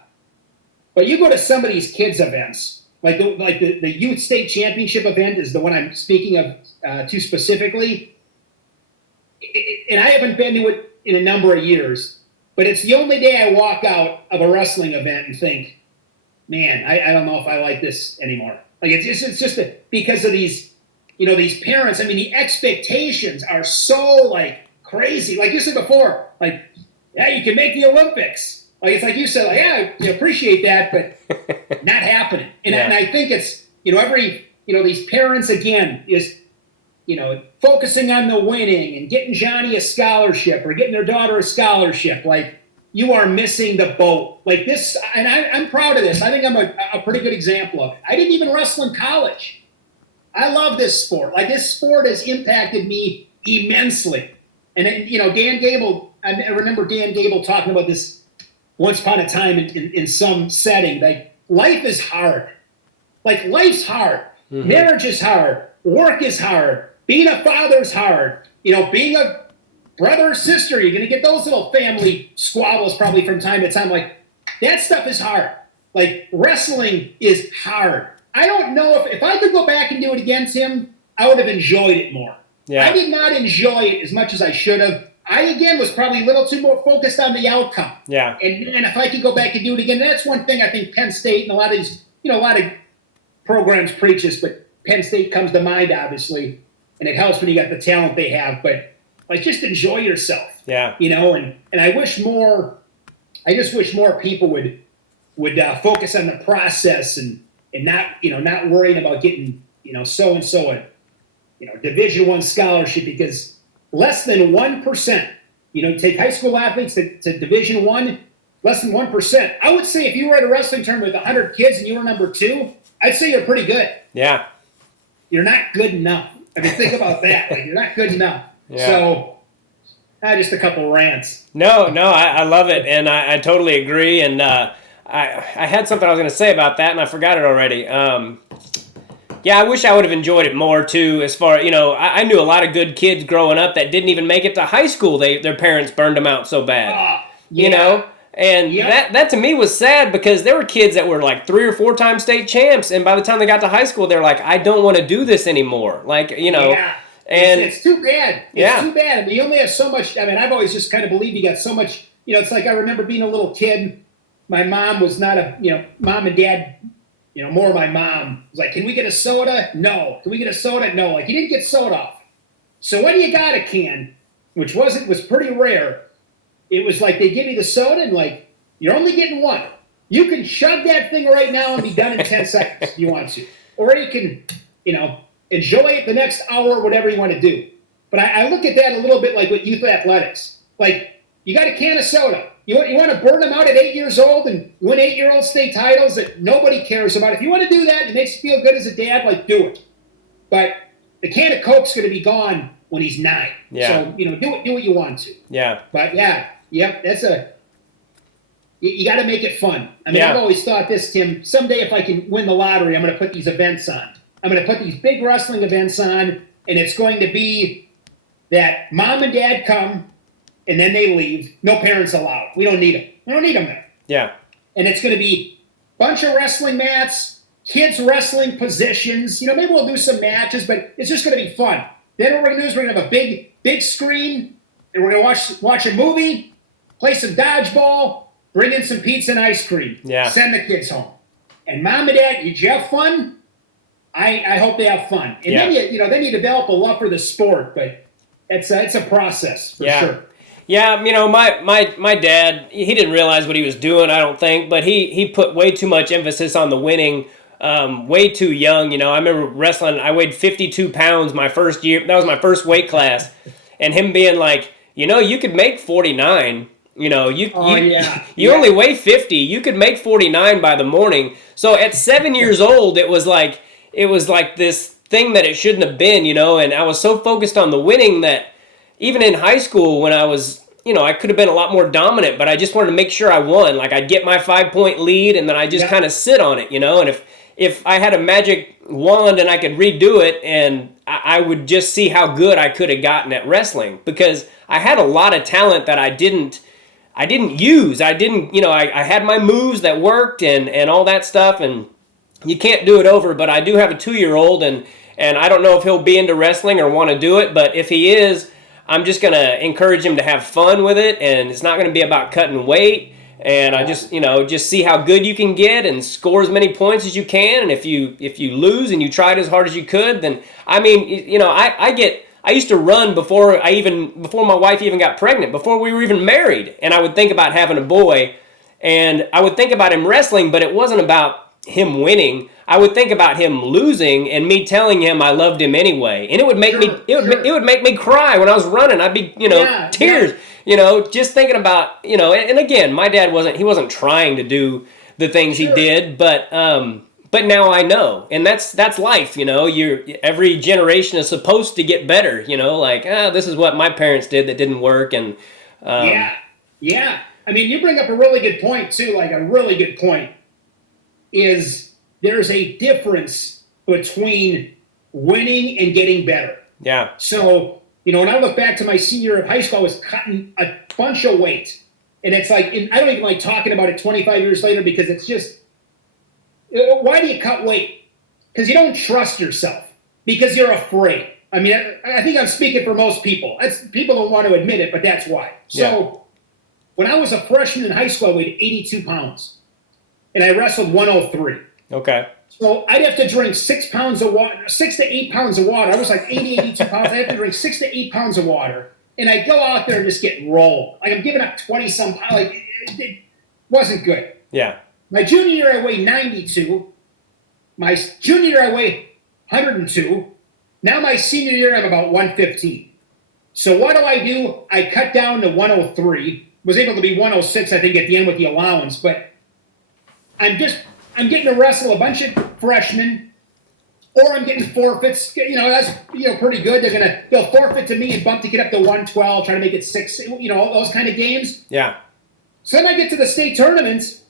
But you go to some of these kids' events, like the youth state championship event is the one I'm speaking of to specifically. And I haven't been to it in a number of years, but it's the only day I walk out of a wrestling event and think, man, I don't know if I like this anymore. Like it's just because of these, these parents. I mean, the expectations are so like crazy. Like you said before, like, yeah, you can make the Olympics. Like it's like you said, like, yeah, I appreciate that, but not happening. And, yeah. and I think it's, these parents again is, focusing on the winning and getting Johnny a scholarship or getting their daughter a scholarship. Like you are missing the boat. Like this, and I'm proud of this. I think I'm a pretty good example of it. I didn't even wrestle in college. I love this sport. Like this sport has impacted me immensely. And Dan Gable, I remember Dan Gable talking about this once upon a time in some setting. Like life is hard. Like life's hard. Mm-hmm. Marriage is hard. Work is hard. Being a father's hard. Being a brother or sister, you're going to get those little family squabbles probably from time to time. Like that stuff is hard. Like wrestling is hard. I don't know if I could go back and do it again, Tim, I would have enjoyed it more. Yeah. I did not enjoy it as much as I should have. I, again, was probably a little too more focused on the outcome. Yeah. And if I could go back and do it again, that's one thing I think Penn State and a lot of these, a lot of programs preach this, but Penn State comes to mind, obviously, and it helps when you got the talent they have. But like, just enjoy yourself. Yeah. And I just wish more people would focus on the process and not worrying about getting so and so a Division I scholarship, because less than 1%, take high school athletes to Division I, less than 1%. I would say if you were at a wrestling tournament with 100 kids and you were number 2, I'd say you're pretty good. Yeah. You're not good enough. I mean, think about that. Like, you're not good enough. Yeah. So, just a couple rants. No, I love it, and I totally agree. And I had something I was going to say about that, and I forgot it already. Yeah, I wish I would have enjoyed it more, too, as far, I knew a lot of good kids growing up that didn't even make it to high school. Their parents burned them out so bad, yeah. And that to me was sad, because there were kids that were like 3 or 4 time state champs, and by the time they got to high school, they're like, I don't want to do this anymore. Like, Yeah. And it's too bad. It's too bad. I mean, you only have so much. I mean, I've always just kind of believed you got so much. It's like I remember being a little kid. My mom was not mom and dad, more my mom was like, can we get a soda? No. Can we get a soda? No. Like, you didn't get soda. So when you got a can, which was pretty rare, it was like they give you the soda and like, you're only getting one. You can chug that thing right now and be done in 10 seconds if you want to. Or you can, enjoy it the next hour, whatever you want to do. But I look at that a little bit like with youth athletics. Like, you got a can of soda. You want to burn them out at 8 years old and win 8-year-old state titles that nobody cares about. If you want to do that, it makes you feel good as a dad, like, do it. But the can of Coke's going to be gone when he's 9. Yeah. So, do what you want to. Yeah. But, that's you got to make it fun. I mean, I've always thought this, Tim, someday if I can win the lottery, I'm going to put these events on. I'm going to put these big wrestling events on, and it's going to be that mom and dad come, and then they leave. No parents allowed. We don't need them. We don't need them there. Yeah. And it's going to be a bunch of wrestling mats, kids wrestling positions. Maybe we'll do some matches, but it's just going to be fun. Then what we're going to do is we're going to have a big screen, and we're going to watch a movie, play some dodgeball, bring in some pizza and ice cream. Yeah. Send the kids home. And mom and dad, did you have fun? I hope they have fun. And then you develop a love for the sport, but it's a process for sure. Yeah, my dad, he didn't realize what he was doing, I don't think, but he put way too much emphasis on the winning way too young. I remember wrestling, I weighed 52 pounds my first year. That was my first weight class. And him being like, you could make 49. You only weigh 50. You could make 49 by the morning. So at 7 years old, it was like this thing that it shouldn't have been, and I was so focused on the winning that even in high school when I was, I could have been a lot more dominant, but I just wanted to make sure I won. Like, I'd get my 5-point lead and then I just kind of sit on it, and if I had a magic wand and I could redo it, and I would just see how good I could have gotten at wrestling, because I had a lot of talent that I didn't use. I had my moves that worked and all that stuff, and you can't do it over. But I do have a 2-year-old, and I don't know if he'll be into wrestling or want to do it, but if he is, I'm just going to encourage him to have fun with it, and it's not going to be about cutting weight. And I just see how good you can get and score as many points as you can. And if you lose and you tried as hard as you could, then I used to run before my wife even got pregnant, before we were even married. And I would think about having a boy, and I would think about him wrestling, but it wasn't about him winning. I would think about him losing and me telling him I loved him anyway. And it would make it would make me cry when I was running. I'd be, tears. Just thinking about, and again, my dad wasn't trying to do the things he did, but now I know, and that's life. Every generation is supposed to get better. This is what my parents did that didn't work, and yeah. I mean, you bring up a really good point too. Like, a really good point is there's a difference between winning and getting better. Yeah. So, when I look back to my senior year of high school, I was cutting a bunch of weight, and it's like, and I don't even like talking about it 25 years later, because it's just, why do you cut weight? Because you don't trust yourself. Because you're afraid. I mean, I think I'm speaking for most people. People don't want to admit it, but that's why. So, when I was a freshman in high school, I weighed 82 pounds. And I wrestled 103. Okay. So I'd have to drink 6 pounds of water, 6 to 8 pounds of water. I was like 82 pounds. I have to drink 6 to 8 pounds of water. And I'd go out there and just get rolled. Like, I'm giving up 20-some pounds. Like, it wasn't good. Yeah. My junior year, I weighed 92. My junior year, I weighed 102. Now my senior year, I'm about 115. So what do? I cut down to 103. Was able to be 106, I think, at the end with the allowance. But I'm getting to wrestle a bunch of freshmen, or I'm getting forfeits. That's pretty good. They'll forfeit to me and bump to get up to 112, try to make it 6. Those kind of games. Yeah. So then I get to the state tournaments,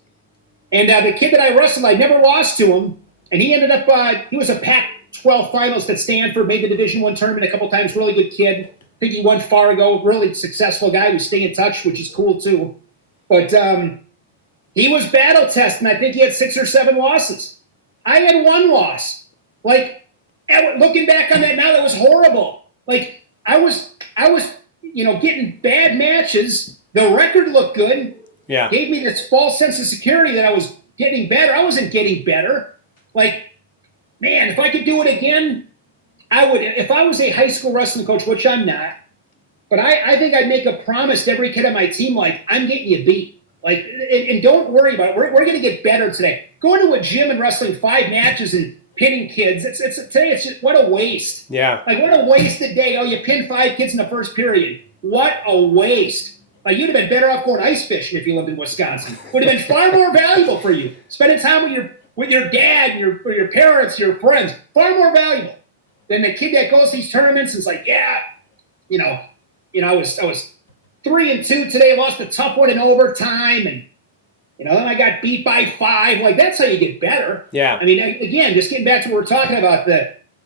and the kid that I wrestled, I never lost to him, and he ended up. He was a Pac-12 finalist at Stanford, made the Division I tournament a couple times. Really good kid. I think he won Fargo. Really successful guy. We stay in touch, which is cool too. But he was battle tested, and I think he had 6 or 7 losses. I had 1 loss. Like, looking back on that now, that was horrible. Like, I was getting bad matches. The record looked good. Yeah. Gave me this false sense of security that I was getting better. I wasn't getting better. Like, man, if I could do it again, I would. If I was a high school wrestling coach, which I'm not, but I think I'd make a promise to every kid on my team, like, I'm getting you beat. Like, and don't worry about it. We're going to get better today. Going to a gym and wrestling 5 matches and pinning kids, today it's just, what a waste. Yeah. Like, what a wasted day. Oh, you pinned 5 kids in the first period. What a waste. Like, you'd have been better off going ice fishing if you lived in Wisconsin. Would have been far more valuable for you. Spending time with your dad, your parents, your friends. Far more valuable than the kid that goes to these tournaments and is like, I was 3-2 today, lost a tough one in overtime, and then I got beat by 5. Like, that's how you get better. Yeah. I mean, again, just getting back to what we're talking about,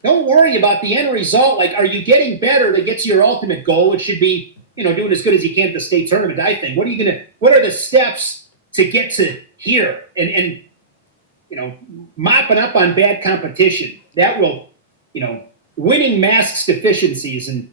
don't worry about the end result. Like, are you getting better to get to your ultimate goal, which should be, doing as good as you can at the state tournament, I think. What are the steps to get to here? And mopping up on bad competition. That will, winning masks deficiencies, and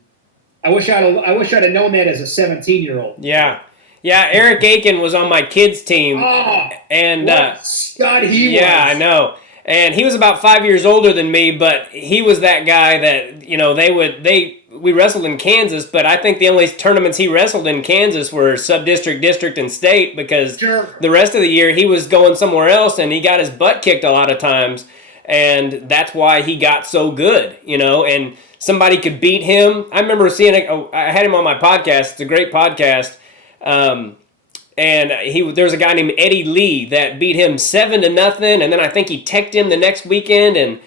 I wish I'd have known that as a 17-year-old. Yeah. Yeah, Eric Aiken was on my kids' team. Oh, and what a stud he was. Yeah, I know. And he was about 5 years older than me, but he was that guy that, we wrestled in Kansas, but I think the only tournaments he wrestled in Kansas were sub-district, district, and state, because the rest of the year he was going somewhere else, and he got his butt kicked a lot of times, and that's why he got so good, and somebody could beat him. I remember seeing I had him on my podcast. It's a great podcast. And there was a guy named Eddie Lee that beat him 7-0, and then I think he teched him the next weekend, and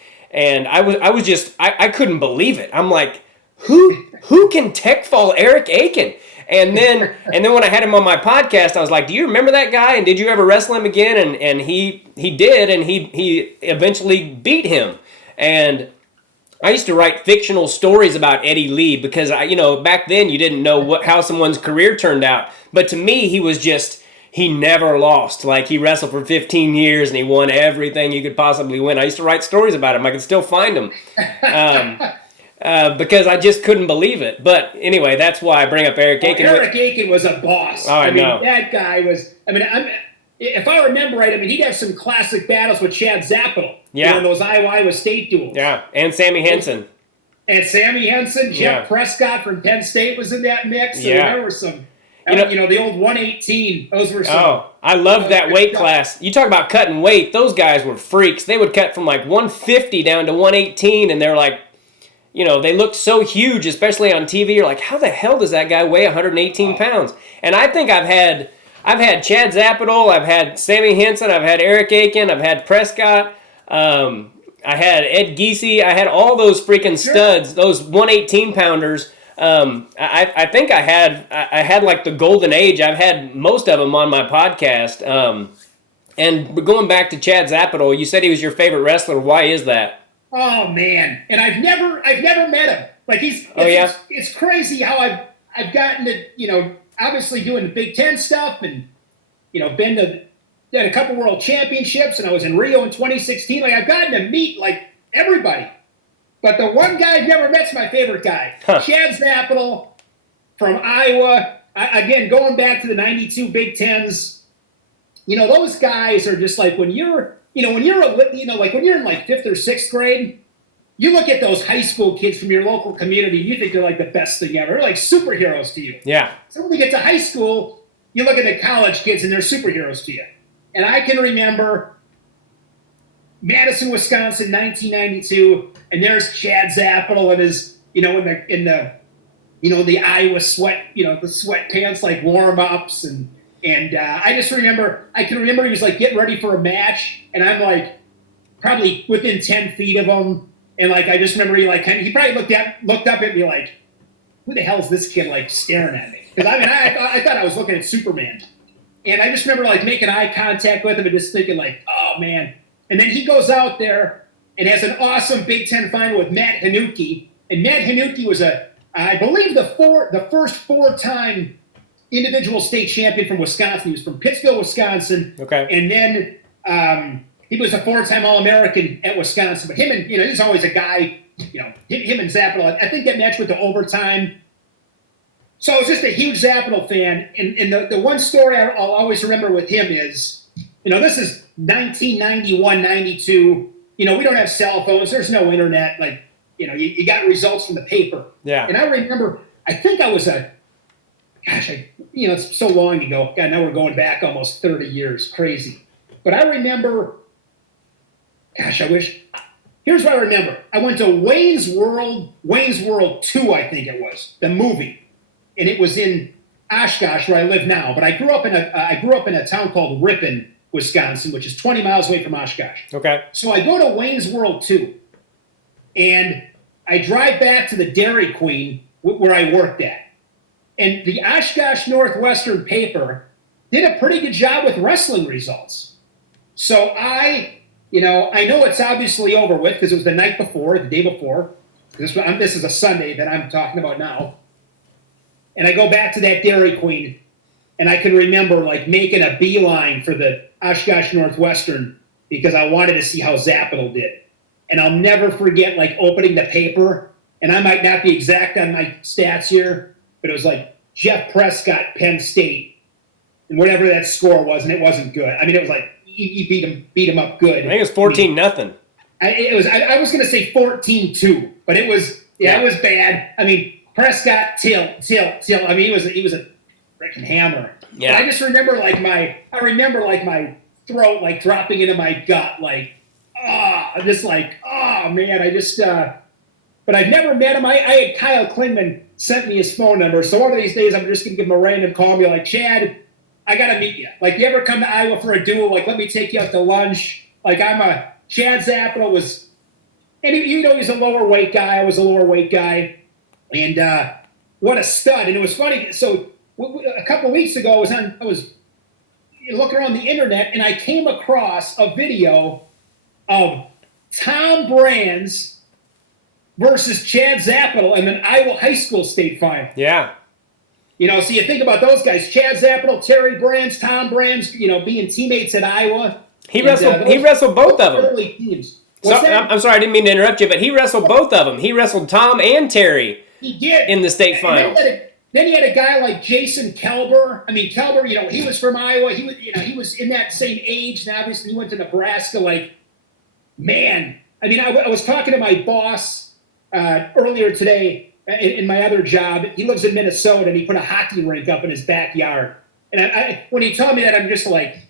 I couldn't believe it. I'm like, who can tech fall Eric Aiken? And then when I had him on my podcast, I was like, "Do you remember that guy? And did you ever wrestle him again?" And he did, and he eventually beat him. And I used to write fictional stories about Eddie Lee because back then you didn't know how someone's career turned out. But to me, he never lost. Like, he wrestled for 15 years and he won everything you could possibly win. I used to write stories about him. I could still find them. Because I just couldn't believe it. But anyway, that's why I bring up Eric Aiken. Eric Aiken was a boss. Oh, I know. That guy was. If I remember right, he'd have some classic battles with Chad Zappital. Yeah. Those Iowa State duels. Yeah, and Sammy Henson. And Sammy Henson, Jeff Prescott from Penn State was in that mix. So yeah. There were some. The old 118. Those were some. Oh, I loved that weight class. You talk about cutting weight. Those guys were freaks. They would cut from like 150 down to 118, and they're like, they looked so huge, especially on TV. You're like, how the hell does that guy weigh 118 pounds? And I think I've had Chad Zappital, I've had Sammy Henson, I've had Eric Aiken, I've had Prescott, I had Ed Geesey, I had all those freaking studs, those 118 pounders. I think I had like the golden age. I've had most of them on my podcast. And going back to Chad Zappital, you said he was your favorite wrestler. Why is that? Oh man, and I've never met him. Like it's crazy how I've gotten to obviously doing the Big Ten stuff and been to a couple World Championships, and I was in Rio in 2016. Like, I've gotten to meet like everybody. But the one guy I've never met's my favorite guy, Chad Zappital from Iowa. Again, going back to the '92 Big Tens, those guys are just like when you're in like 5th or 6th grade, you look at those high school kids from your local community, and you think they're like the best thing ever. They're like superheroes to you. Yeah. So when we get to high school, you look at the college kids, and they're superheroes to you. And I can remember Madison, Wisconsin, 1992, and there's Chad Zappital and his, in the Iowa sweat, the sweatpants, like warm-ups, and I can remember he was like getting ready for a match, and I'm like probably within 10 feet of him, and like I just remember he probably looked up at me like, who the hell is this kid like staring at me? Because I thought I was looking at Superman, and I just remember like making eye contact with him and just thinking like, oh man. And then he goes out there and has an awesome Big Ten final with Matt Hanuki. And Matt Hanuki was I believe the first 4-time individual state champion from Wisconsin. He was from Pittsfield, Wisconsin. Okay. And then he was a 4-time All-American at Wisconsin. But him and, he's always a guy, him and Zappital. I think that match went to overtime. So I was just a huge Zappital fan. And the one story I'll always remember with him is, this is 1991, 92. We don't have cell phones. There's no internet. Like, you got results from the paper. Yeah. And I remember, I think I was it's so long ago. God, now we're going back almost 30 years. Crazy. But I remember, here's what I remember. I went to Wayne's World 2, I think it was, the movie. And it was in Oshkosh, where I live now. But I grew up in a town called Ripon, Wisconsin, which is 20 miles away from Oshkosh. Okay. So I go to Wayne's World 2, and I drive back to the Dairy Queen where I worked at. And the Oshkosh Northwestern paper did a pretty good job with wrestling results. So I know it's obviously over with because it was the night before, the day before. This is a Sunday that I'm talking about now. And I go back to that Dairy Queen, and I can remember like making a beeline for the Oshkosh Northwestern because I wanted to see how Zappital did. And I'll never forget like opening the paper, and I might not be exact on my stats here, but it was like Jeff Prescott, Penn State, and whatever that score was, and it wasn't good. I mean, it was like you beat him up good. I think it was 14-0. I was going to say 14-2, but it was it was bad. I mean, Prescott tilt. I mean, he was a freaking hammer. Yeah. But I just remember like my throat like dropping into my gut, like man, but I've never met him. I had Kyle Klingman sent me his phone number, so one of these days I'm just gonna give him a random call and be like, Chad, I gotta meet you. Like, you ever come to Iowa for a duel? Like, let me take you out to lunch. Like, Chad Zappital was, and he's a lower weight guy. I was a lower weight guy, and what a stud. And it was funny. So a couple of weeks ago, I was looking around the internet, and I came across a video of Tom Brands versus Chad Zapital in an Iowa high school state final. Yeah. So you think about those guys: Chad Zapital, Terry Brands, Tom Brands. Being teammates at Iowa. He wrestled both of them. Early teams. I'm sorry, I didn't mean to interrupt you, but he wrestled both of them. He wrestled Tom and Terry. He did in the state finals. Then you had a guy like Jason Kelber. I mean, Kelber, he was from Iowa. He was in that same age, and obviously he went to Nebraska. Man, I mean, I was talking to my boss earlier today in my other job. He lives in Minnesota, and he put a hockey rink up in his backyard. And when he told me that, I'm just like,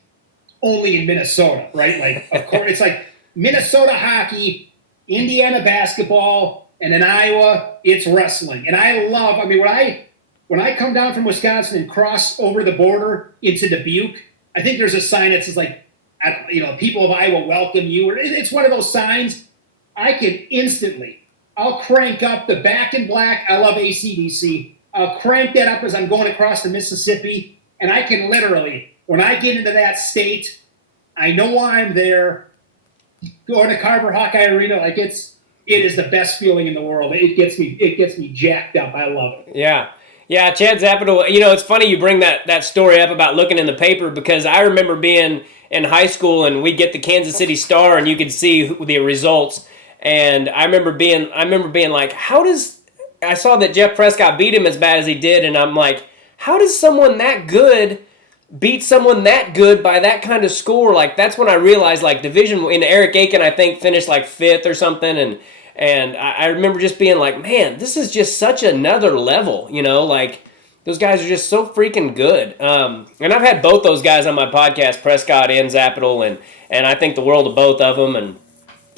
only in Minnesota, right? Of course, it's like Minnesota hockey, Indiana basketball, and in Iowa, it's wrestling. And I love. I mean, when I come down from Wisconsin and cross over the border into Dubuque, I think there's a sign that says people of Iowa welcome you. Or it's one of those signs. I can instantly, I'll crank up the Back in Black. I love AC/DC. I'll crank that up as I'm going across the Mississippi, and I can literally, when I get into that state, I know why I'm there. Going to Carver Hawkeye Arena, it is the best feeling in the world. It gets me jacked up. I love it. Yeah. Yeah, Chad Zapital, it's funny you bring that story up about looking in the paper, because I remember being in high school and we'd get the Kansas City Star and you could see the results. And I remember being like, I saw that Jeff Prescott beat him as bad as he did, and I'm like, how does someone that good beat someone that good by that kind of score? That's when I realized, Division, and Eric Aiken, I think, finished 5th or something, and I remember just being like, man, this is just such another level, those guys are just so freaking good. And I've had both those guys on my podcast, Prescott and Zapital, and I think the world of both of them. And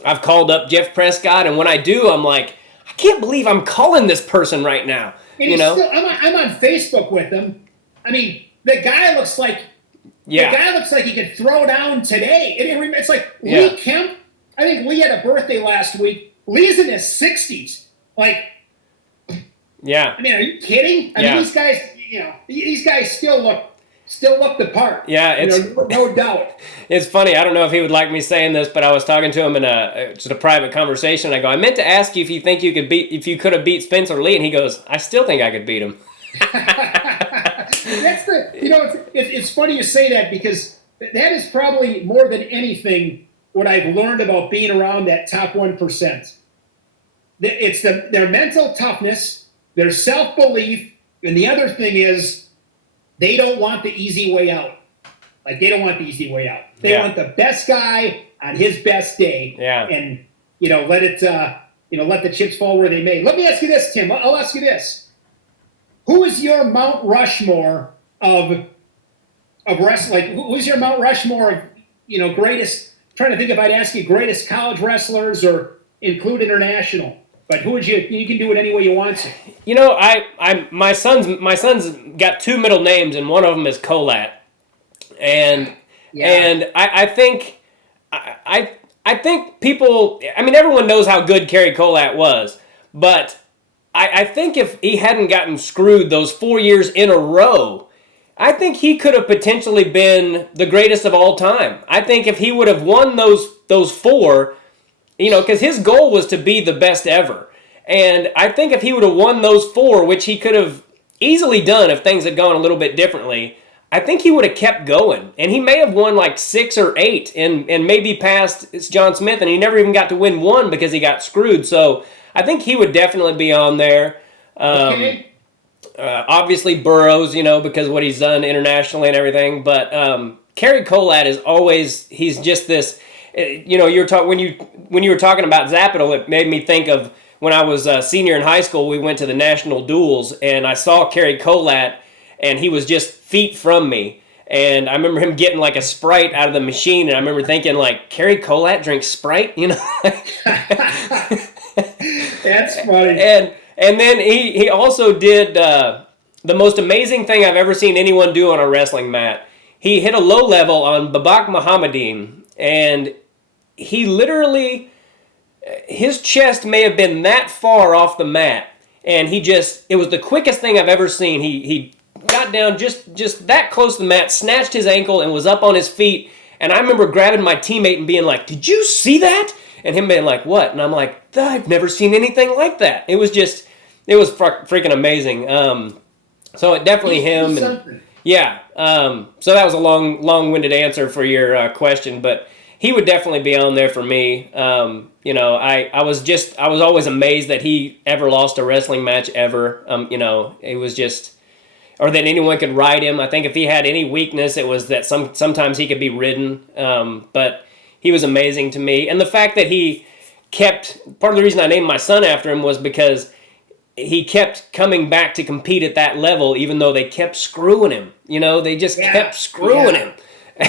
I've called up Jeff Prescott, and when I do, I'm like, I can't believe I'm calling this person right now. And I'm on Facebook with him. I mean, the guy looks like he could throw down today. It's like Lee Kemp. I think Lee had a birthday last week. Lee's in his 60s. Yeah. I mean, are you kidding? I mean, these guys still look the part. Yeah, no doubt. It's funny. I don't know if he would like me saying this, but I was talking to him in just a private conversation. I go, I meant to ask you if you think if you could have beat Spencer Lee, and he goes, I still think I could beat him. It's funny you say that, because that is probably more than anything what I've learned about being around that top 1%. It's their mental toughness, their self-belief, and the other thing is they don't want the easy way out. They don't want the easy way out. They want the best guy on his best day. Yeah. And let the chips fall where they may. Let me ask you this, Tim. I'll ask you this. Who is your Mount Rushmore of wrestling? Who's your Mount Rushmore of greatest? I'm trying to think if I'd ask you greatest college wrestlers or include international. But who would you can do it any way you want to. My son's got two middle names, and one of them is Colat. And I think people, everyone knows how good Kerry Colat was, but I think if he hadn't gotten screwed those 4 years in a row, I think he could have potentially been the greatest of all time. I think if he would have won those four, because his goal was to be the best ever. And I think if he would have won those four, which he could have easily done if things had gone a little bit differently, I think he would have kept going. And he may have won 6 or 8 and maybe passed John Smith, and he never even got to win one because he got screwed. So I think he would definitely be on there. Okay. Obviously Burrows, because of what he's done internationally and everything. But Kerry Colat is always, he's just this, when you were talking about Zapital, it made me think of when I was a senior in high school. We went to the national duels, and I saw Kerry Colat, and he was just feet from me. And I remember him getting a Sprite out of the machine, and I remember thinking, Kerry Colat drinks Sprite, That's funny. And then he also did the most amazing thing I've ever seen anyone do on a wrestling mat. He hit a low level on Babak Mohammadine, and he literally, his chest may have been that far off the mat, and it was the quickest thing I've ever seen. He got down just that close to the mat, snatched his ankle, and was up on his feet. And I remember grabbing my teammate and being like, "Did you see that?" And him being like, "What?" And I'm like, "I've never seen anything like that." It was freaking amazing. So it definitely him. And, yeah. So that was a long-winded answer for your question, but he would definitely be on there for me. I was always amazed that he ever lost a wrestling match ever. It was just, or that anyone could ride him. I think if he had any weakness, it was that sometimes he could be ridden. But he was amazing to me. And the fact that he part of the reason I named my son after him was because he kept coming back to compete at that level, even though they kept screwing him. They just kept screwing him.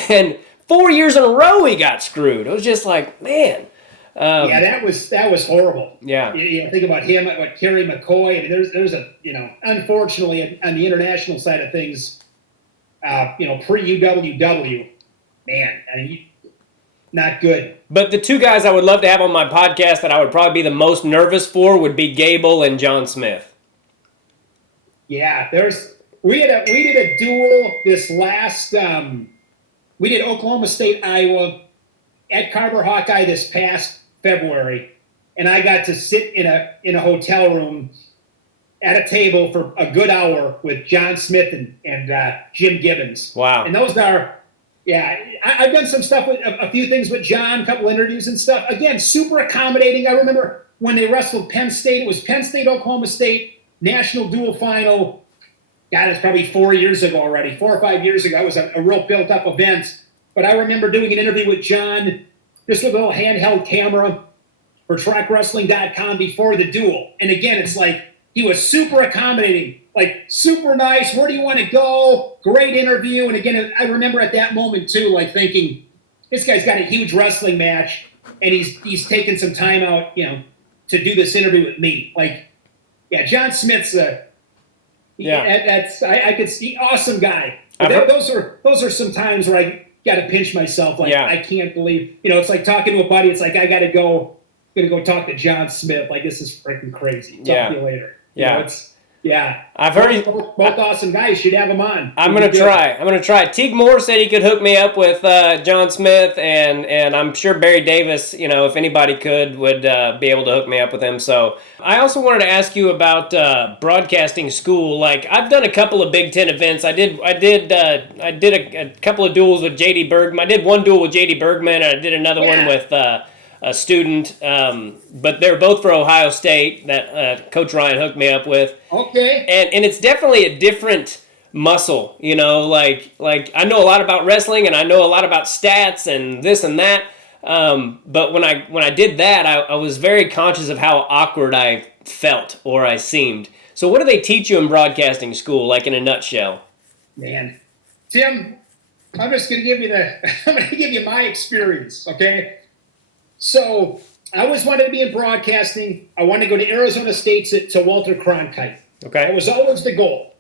And 4 years in a row he got screwed. It was just like, man. That was horrible. Yeah. Think about him, Kerry McCoy. I mean, there's a unfortunately on the international side of things, pre-UWW, man, I mean, not good. But the two guys I would love to have on my podcast that I would probably be the most nervous for would be Gable and John Smith. Yeah, we did a duel this last. We did Oklahoma State, Iowa, at Carver Hawkeye this past February, and I got to sit in a hotel room at a table for a good hour with John Smith and Jim Gibbons. Wow! And those are. Yeah, I've done some stuff with a few things with John, a couple interviews and stuff. Again, super accommodating. I remember when they wrestled Penn State. It was Penn State, Oklahoma State, national dual final. God, it's probably 4 years ago already, 4 or 5 years ago. It was a real built-up event. But I remember doing an interview with John, just with a little handheld camera for TrackWrestling.com before the duel. And again, it's like he was super accommodating. Like, super nice. Where do you want to go? Great interview. And again, I remember at that moment, too, like thinking, this guy's got a huge wrestling match, and he's taking some time out, to do this interview with me. Like, yeah, John Smith's I could see, awesome guy. But those are some times where I got to pinch myself. Like, I can't believe, it's like talking to a buddy. It's like, I got to go talk to John Smith. Like, this is freaking crazy. Talk to you later. Yeah. I've heard both awesome guys. Should have them on. I'm gonna try. Teague Moore said he could hook me up with John Smith, and I'm sure Barry Davis, if anybody would be able to hook me up with him. So I also wanted to ask you about broadcasting school. Like, I've done a couple of Big Ten events. I did a couple of duels with J.D. Bergman. I did one duel with J.D. Bergman, and I did another one with a student, but they're both for Ohio State that Coach Ryan hooked me up with. Okay. And it's definitely a different muscle, like I know a lot about wrestling and I know a lot about stats and this and that. But when I did that, I was very conscious of how awkward I felt or I seemed. So what do they teach you in broadcasting school, like in a nutshell? Man, Tim, I'm just going to give you my experience, okay? So I always wanted to be in broadcasting. I wanted to go to Arizona State to Walter Cronkite. Okay. That was always the goal.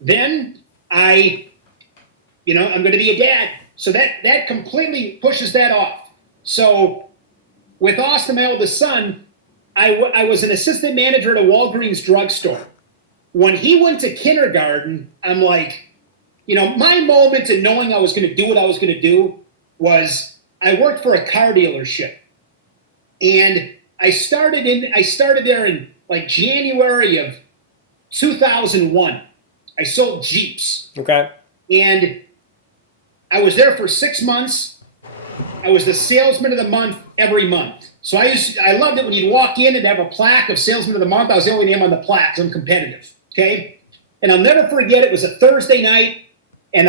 Then I'm going to be a dad. So that completely pushes that off. So with Austin, my oldest son, I was an assistant manager at a Walgreens drugstore. When he went to kindergarten, I'm like, my moment in knowing I was going to do what I was going to do was I worked for a car dealership. And I started there in like January of 2001. I sold Jeeps. Okay. And I was there for 6 months. I was the salesman of the month every month. So I loved it when you'd walk in and have a plaque of salesman of the month. I was the only name on the plaque because I'm competitive. Okay. And I'll never forget, it was a Thursday night, and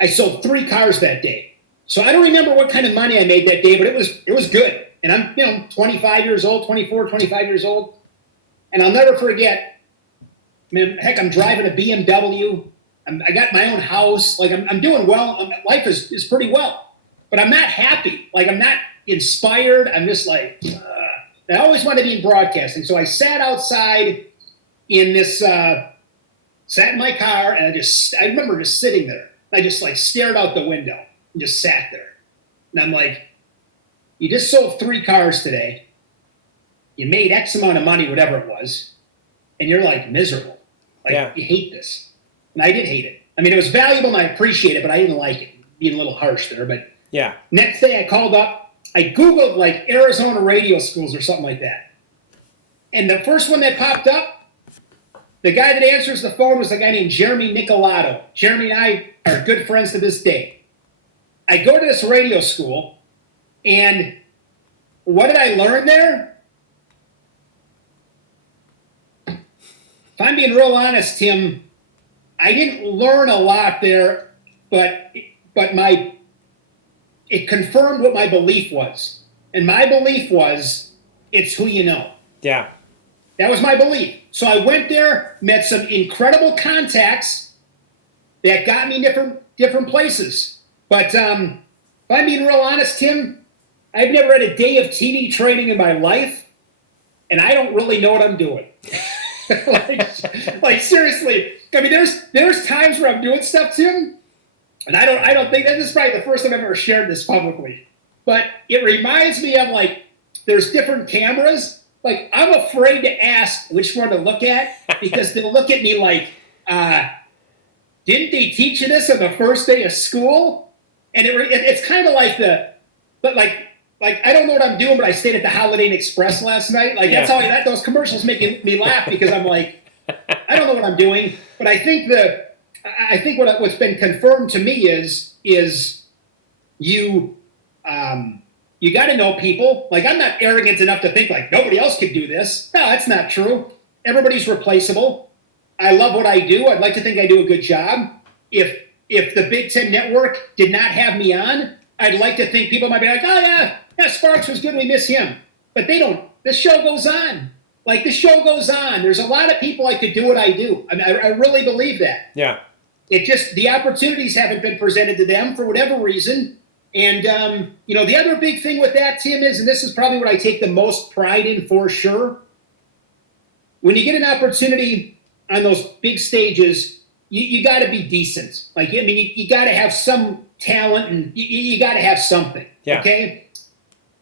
I sold 3 cars that day. So I don't remember what kind of money I made that day, but it was good. And I'm 25 years old, 24, 25 years old. And I'll never forget, man, heck, I'm driving a BMW. I got my own house. Like, I'm doing well. Life is pretty well. But I'm not happy. Like, I'm not inspired. I'm just like, I always wanted to be in broadcasting. So I sat outside in this, sat in my car, and I remember just sitting there. I just, like, stared out the window and just sat there. And I'm like, you just sold 3 cars today. You made X amount of money, whatever it was, and you're like miserable. Like, you hate this. And I did hate it. I mean, it was valuable and I appreciate it, but I didn't like it. Being a little harsh there. But Yeah. next day I called up, I Googled like Arizona radio schools or something like that. And the first one that popped up, the guy that answers the phone was a guy named Jeremy Nicolato. Jeremy and I are good friends to this day. I go to this radio school, and what did I learn there? If I'm being real honest, Tim, I didn't learn a lot there, but it confirmed what my belief was. And my belief was, it's who you know. Yeah. That was my belief. So I went there, met some incredible contacts that got me different places. But if I'm being real honest, Tim, I've never had a day of TV training in my life, and I don't really know what I'm doing. like seriously. I mean, there's times where I'm doing stuff, Tim, and I don't think that this is probably the first time I've ever shared this publicly. But it reminds me of like there's different cameras. Like, I'm afraid to ask which one to look at because they'll look at me like, didn't they teach you this on the first day of school? And it's kind of like I don't know what I'm doing, but I stayed at the Holiday Inn Express last night. Like, that's how those commercials making me laugh because I'm like, I don't know what I'm doing. But I think what's been confirmed to me is you got to know people. Like, I'm not arrogant enough to think like nobody else could do this. No, that's not true. Everybody's replaceable. I love what I do. I'd like to think I do a good job. If the Big Ten Network did not have me on, I'd like to think people might be like, oh yeah, Sparks was good. We miss him. But they don't. The show goes on. Like, the show goes on. There's a lot of people that could do what I do. I mean, I really believe that. Yeah. It just, the opportunities haven't been presented to them for whatever reason. And, the other big thing with that, Tim, is, and this is probably what I take the most pride in for sure, when you get an opportunity on those big stages, you got to be decent. Like, I mean, you got to have some talent and you got to have something. Yeah. Okay?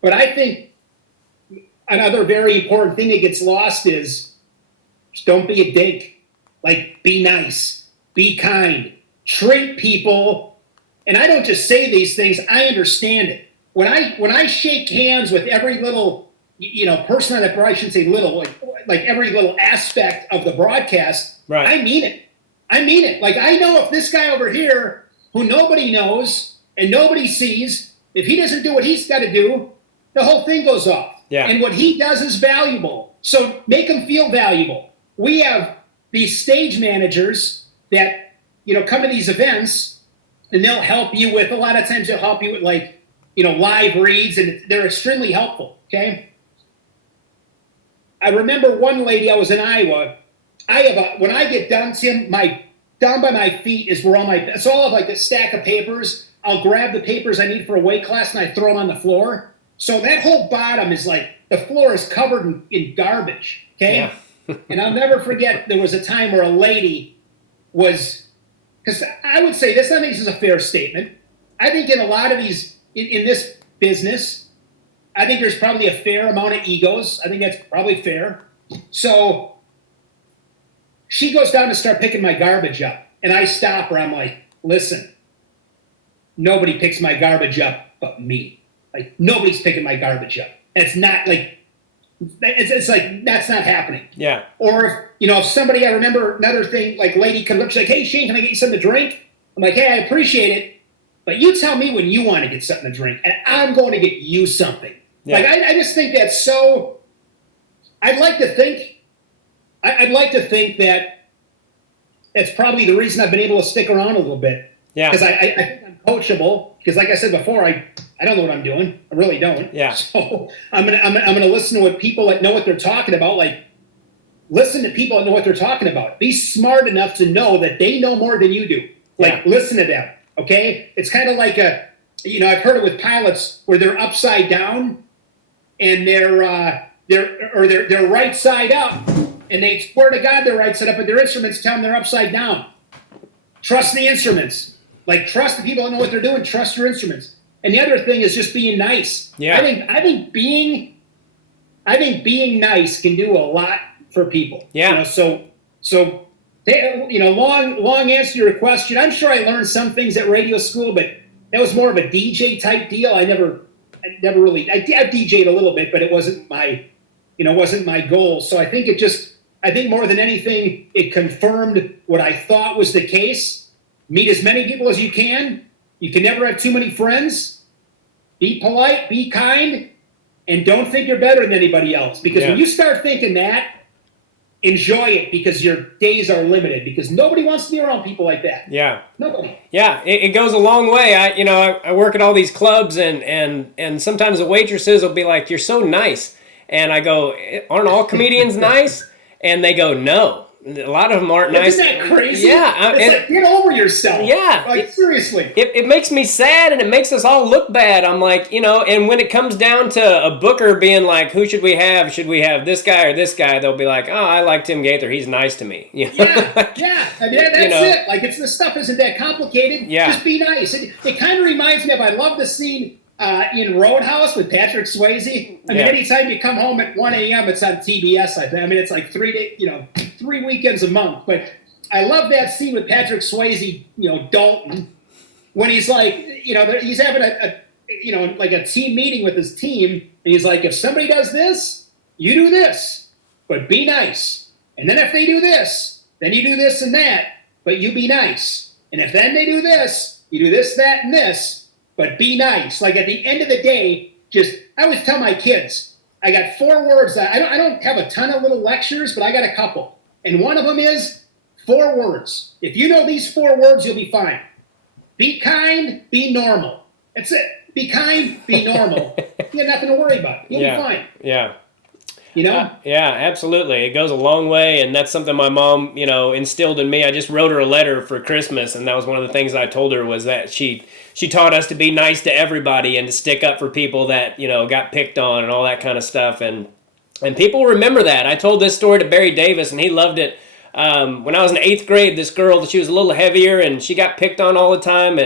But I think another very important thing that gets lost is just don't be a dink. Like, be nice, be kind, treat people. And I don't just say these things, I understand it. When I shake hands with every little, person on the broadcast, I shouldn't say little, like every little aspect of the broadcast, right. I mean it. I mean it. Like, I know if this guy over here, who nobody knows and nobody sees, if he doesn't do what he's got to do, the whole thing goes off. Yeah. And what he does is valuable. So make him feel valuable. We have these stage managers that, come to these events, and they'll help you with, a lot of times they'll help you with live reads, and they're extremely helpful, okay? I remember one lady, I was in Iowa. When I get done, Tim, down by my feet is where so I'll have like a stack of papers. I'll grab the papers I need for a weight class and I throw them on the floor. So that whole bottom is like, the floor is covered in garbage, okay? Yeah. And I'll never forget, there was a time where a lady was, because I would say this, I think this is a fair statement. I think in a lot of these, in this business, I think there's probably a fair amount of egos. I think that's probably fair. So she goes down to start picking my garbage up. And I stop her. I'm like, listen, nobody picks my garbage up but me. Like, nobody's picking my garbage up. And it's not like, it's like, that's not happening. Yeah. Or if somebody, I remember another thing, like, lady comes up, she's like, hey, Shane, can I get you something to drink? I'm like, hey, I appreciate it, but you tell me when you want to get something to drink, and I'm going to get you something. Yeah. Like, I just think that's so, I'd like to think that that's probably the reason I've been able to stick around a little bit. Yeah. Because I think I'm coachable, because like I said before, I don't know what I'm doing. I really don't. Yeah. So I'm gonna listen to what people that know what they're talking about. Like, listen to people that know what they're talking about. Be smart enough to know that they know more than you do. Like, listen to them. Okay. It's kind of like I've heard it with pilots where they're upside down and they're right side up, and they swear to God they're right side up, but their instruments tell them they're upside down. Trust the instruments. Like, trust the people that know what they're doing. Trust your instruments. And the other thing is just being nice. Yeah. I think being nice can do a lot for people. Yeah. So Long answer to your question. I'm sure I learned some things at radio school, but that was more of a DJ type deal. I've DJ'd a little bit, but it wasn't my goal. So I think more than anything, it confirmed what I thought was the case. Meet as many people as you can. You can never have too many friends. Be polite, be kind, and don't think you're better than anybody else. Because when you start thinking that, enjoy it, because your days are limited, because nobody wants to be around people like that. Yeah. Nobody. Yeah, it goes a long way. I work at all these clubs, and sometimes the waitresses will be like, "You're so nice," and I go, "Aren't all comedians nice?" And they go, "No." A lot of them aren't nice. Isn't that crazy? Yeah. Get over yourself. Yeah. Seriously. It makes me sad, and it makes us all look bad. I'm like, and when it comes down to a booker being like, who should we have? Should we have this guy or this guy? They'll be like, oh, I like Tim Gaither. He's nice to me. Yeah. I mean, that's it. Like, this stuff isn't that complicated. Yeah. Just be nice. It kind of reminds me of, I love the scene in Roadhouse with Patrick Swayze. I mean, anytime you come home at 1 a.m., it's on TBS. I mean, it's like 3 weekends a month. But I love that scene with Patrick Swayze, Dalton, when he's like, he's having a team meeting with his team, and he's like, if somebody does this, you do this, but be nice. And then if they do this, then you do this and that, but you be nice. And if then they do this, you do this, that, and this, but be nice. Like, at the end of the day, I always tell my kids, I got 4 words. I don't have a ton of little lectures, but I got a couple. And one of them is 4 words. If you know these 4 words, you'll be fine. Be kind, be normal. That's it. Be kind, be normal. You got nothing to worry about. You'll be fine. Yeah. Yeah, absolutely. It goes a long way, and that's something my mom, instilled in me. I just wrote her a letter for Christmas, and that was one of the things I told her, was that she taught us to be nice to everybody and to stick up for people that, got picked on and all that kind of stuff. And people remember that. I told this story to Barry Davis, and he loved it. When I was in 8th grade, this girl, she was a little heavier, and she got picked on all the time,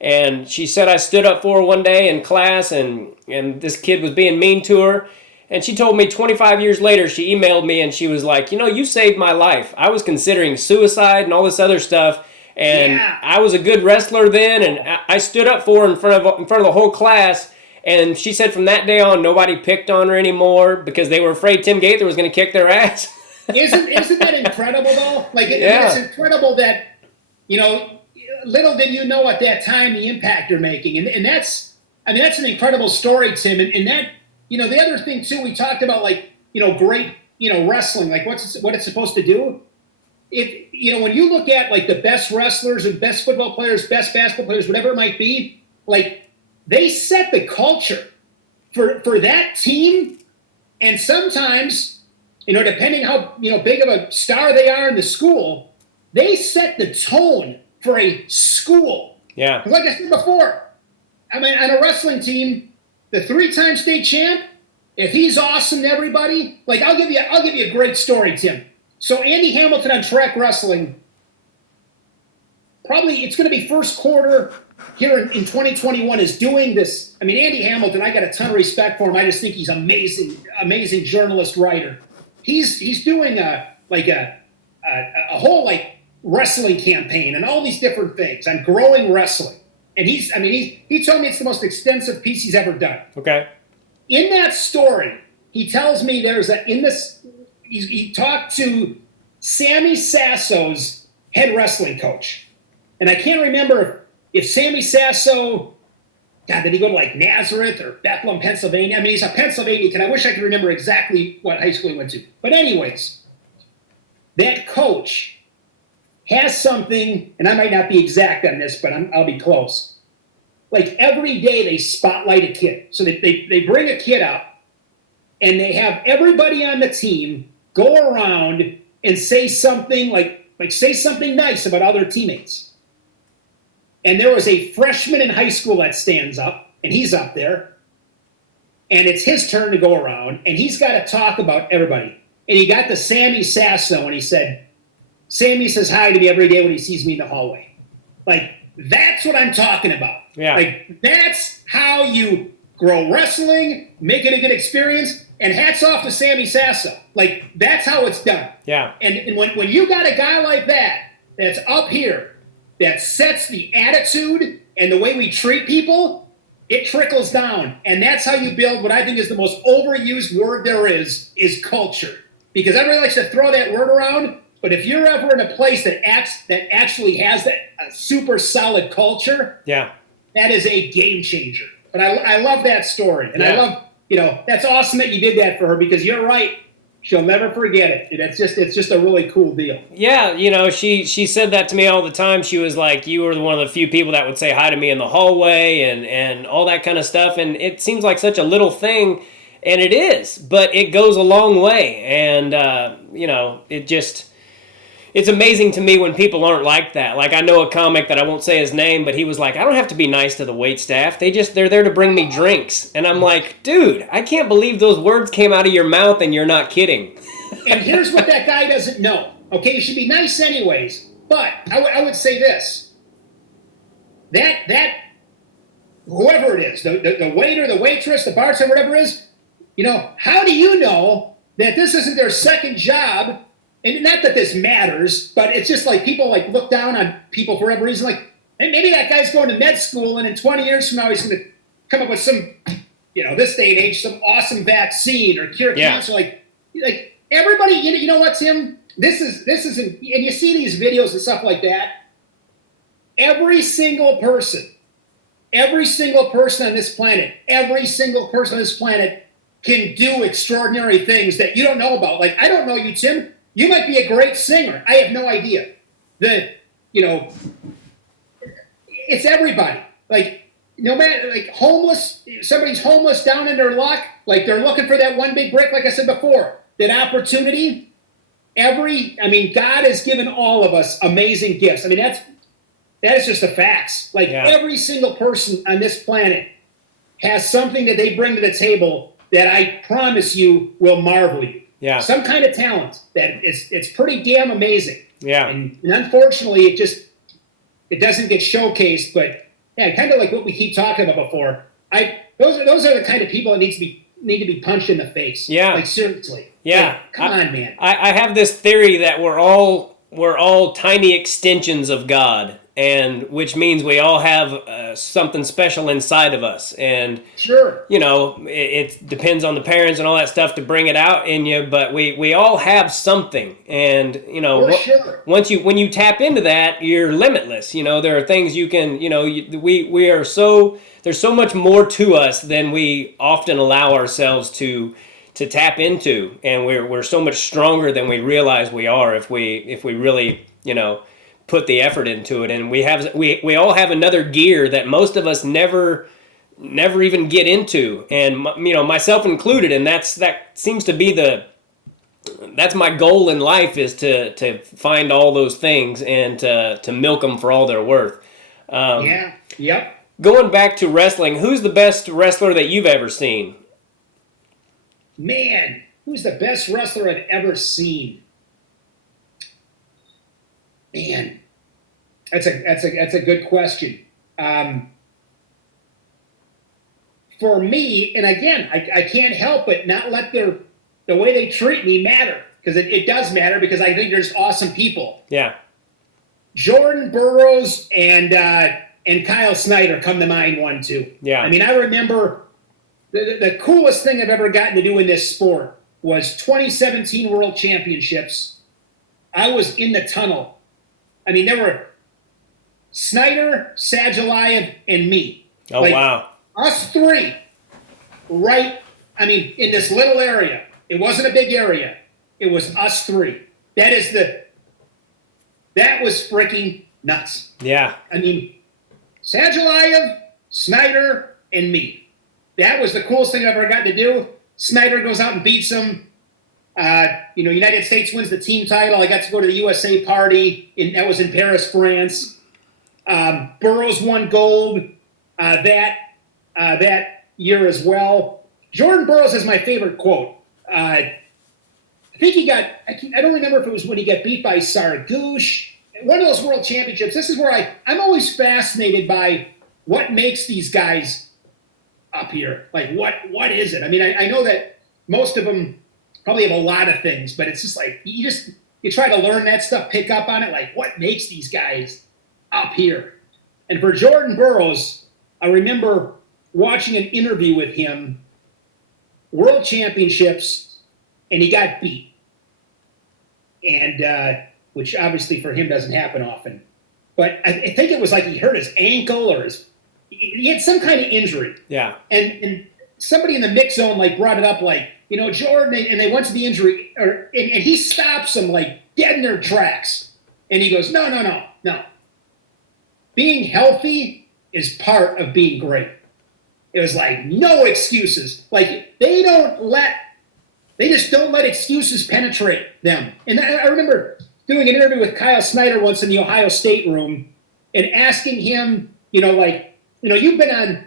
and she said I stood up for her one day in class, and this kid was being mean to her. And she told me 25 years later, she emailed me, and she was like, you saved my life. I was considering suicide and all this other stuff, and I was a good wrestler then, and I stood up for her in front of the whole class. And she said from that day on, nobody picked on her anymore because they were afraid Tim Gaither was going to kick their ass. Isn't that incredible, though? Like, it's incredible that, little did you know at that time the impact you're making. And that's an incredible story, Tim. And that, the other thing, too, we talked about, like, great, wrestling, like what it's supposed to do. When you look at, like, the best wrestlers and best football players, best basketball players, whatever it might be, like, they set the culture for that team. And sometimes, depending how, big of a star they are in the school, they set the tone for a school. Yeah. Like I said before, I mean, on a wrestling team, the 3-time state champ, if he's awesome to everybody, like, I'll give you a great story, Tim. So Andy Hamilton on track wrestling, probably it's going to be first quarter here in 2021, is doing this. I mean, Andy Hamilton, I got a ton of respect for him. I just think he's amazing journalist, writer. He's doing a whole, like, wrestling campaign and all these different things on growing wrestling. And he told me it's the most extensive piece he's ever done. Okay. In that story, he tells me he talked to Sammy Sasso's head wrestling coach. And I can't remember if Sammy Sasso, God, did he go to, like, Nazareth or Bethlehem, Pennsylvania? I mean, he's a Pennsylvania kid. I wish I could remember exactly what high school he went to. But anyways, that coach has something, and I might not be exact on this, but I'll be close. Like, every day they spotlight a kid. So they bring a kid up, and they have everybody on the team go around and say something say something nice about other teammates. And there was a freshman in high school that stands up, and he's up there, and it's his turn to go around, and he's got to talk about everybody. And he got to Sammy Sasso, and he said, Sammy says hi to me every day when he sees me in the hallway. Like, that's what I'm talking about. Yeah. Like, that's how you grow wrestling, make it a good experience. And hats off to Sammy Sasso. Like, that's how it's done. Yeah. And when you got a guy like that, that's up here, that sets the attitude and the way we treat people, it trickles down. And that's how you build what I think is the most overused word there is culture. Because everybody likes to throw that word around, but if you're ever in a place that actually has that super solid culture, yeah, that is a game changer. But I love that story. And I love, that's awesome that you did that for her, because you're right. She'll never forget it. It's just a really cool deal. Yeah, she said that to me all the time. She was like, you were one of the few people that would say hi to me in the hallway and all that kind of stuff. And it seems like such a little thing, and it is, but it goes a long way. And, it's amazing to me when people aren't like that. Like, I know a comic that I won't say his name, but he was like, I don't have to be nice to the wait staff. They're there to bring me drinks. And I'm like, dude, I can't believe those words came out of your mouth and you're not kidding. And here's what that guy doesn't know. Okay, you should be nice anyways. But I would say this. That whoever it is, the waiter, the waitress, the bartender, whatever it is, how do you know that this isn't their second job? And not that this matters, but it's just like people like look down on people for whatever reason. Like, hey, maybe that guy's going to med school, and in 20 years from now, he's going to come up with some, this day and age, some awesome vaccine or cure cancer. Like everybody, you know what, Tim? This isn't, and you see these videos and stuff like that. Every single person on this planet, can do extraordinary things that you don't know about. Like, I don't know you, Tim. You might be a great singer. I have no idea. It's everybody. Like, no matter, like, homeless, somebody's homeless down in their luck, like they're looking for that one big break, like I said before, that opportunity. God has given all of us amazing gifts. That is just the facts. Like, every single person on this planet has something that they bring to the table that I promise you will marvel you. Yeah. Some kind of talent that it's pretty damn amazing. Yeah. And unfortunately, it doesn't get showcased. But yeah, kind of like what we keep talking about before. Those are the kind of people that need to be punched in the face. Yeah. Like, seriously. Yeah. Like, come on, man. I have this theory that we're all tiny extensions of God, and which means we all have something special inside of us. And sure, it depends on the parents and all that stuff to bring it out in you, but we all have something. And sure. when you tap into that, you're limitless. There are things you can, we are so, there's so much more to us than we often allow ourselves to tap into, and we're so much stronger than we realize we are if we really put the effort into it. And we all have another gear that most of us never even get into, and myself included. And that seems to be that's my goal in life, is to find all those things and to milk them for all they're worth. Yep. Going back to wrestling, who's the best wrestler that you've ever seen? Man, who's the best wrestler I've ever seen? Man, that's a good question. For me, and again, I can't help but not let the way they treat me matter, because it does matter, because I think there's awesome people. Yeah. Jordan Burrows and Kyle Snyder come to mind, one too. Yeah. I remember the coolest thing I've ever gotten to do in this sport was 2017 World Championships. I was in the tunnel. There were Snyder, Sajalayev, and me. Oh, wow. Us three, right, in this little area. It wasn't a big area. It was us three. That was freaking nuts. Yeah. Sajalayev, Snyder, and me. That was the coolest thing I've ever gotten to do. Snyder goes out and beats him. United States wins the team title. I got to go to the USA party. That was in Paris, France. Burrows won gold that year as well. Jordan Burrows is my favorite quote. I think he got, I don't remember if it was when he got beat by Sargouche. One of those world championships. This is where I'm always fascinated by what makes these guys up here. Like, what is it? I know that most of them probably have a lot of things, but it's just like you try to learn that stuff, pick up on it, like what makes these guys up here. And for Jordan Burrows, I remember watching an interview with him, World Championships, and he got beat. And which obviously for him doesn't happen often. But I think it was like he hurt his ankle or he had some kind of injury. Yeah. And somebody in the mix zone like brought it up like, Jordan, and they went to the injury, and he stops them like dead in their tracks. And he goes, no. Being healthy is part of being great. It was like, no excuses. Like, they just don't let excuses penetrate them. And I remember doing an interview with Kyle Snyder once in the Ohio State room and asking him, you've been on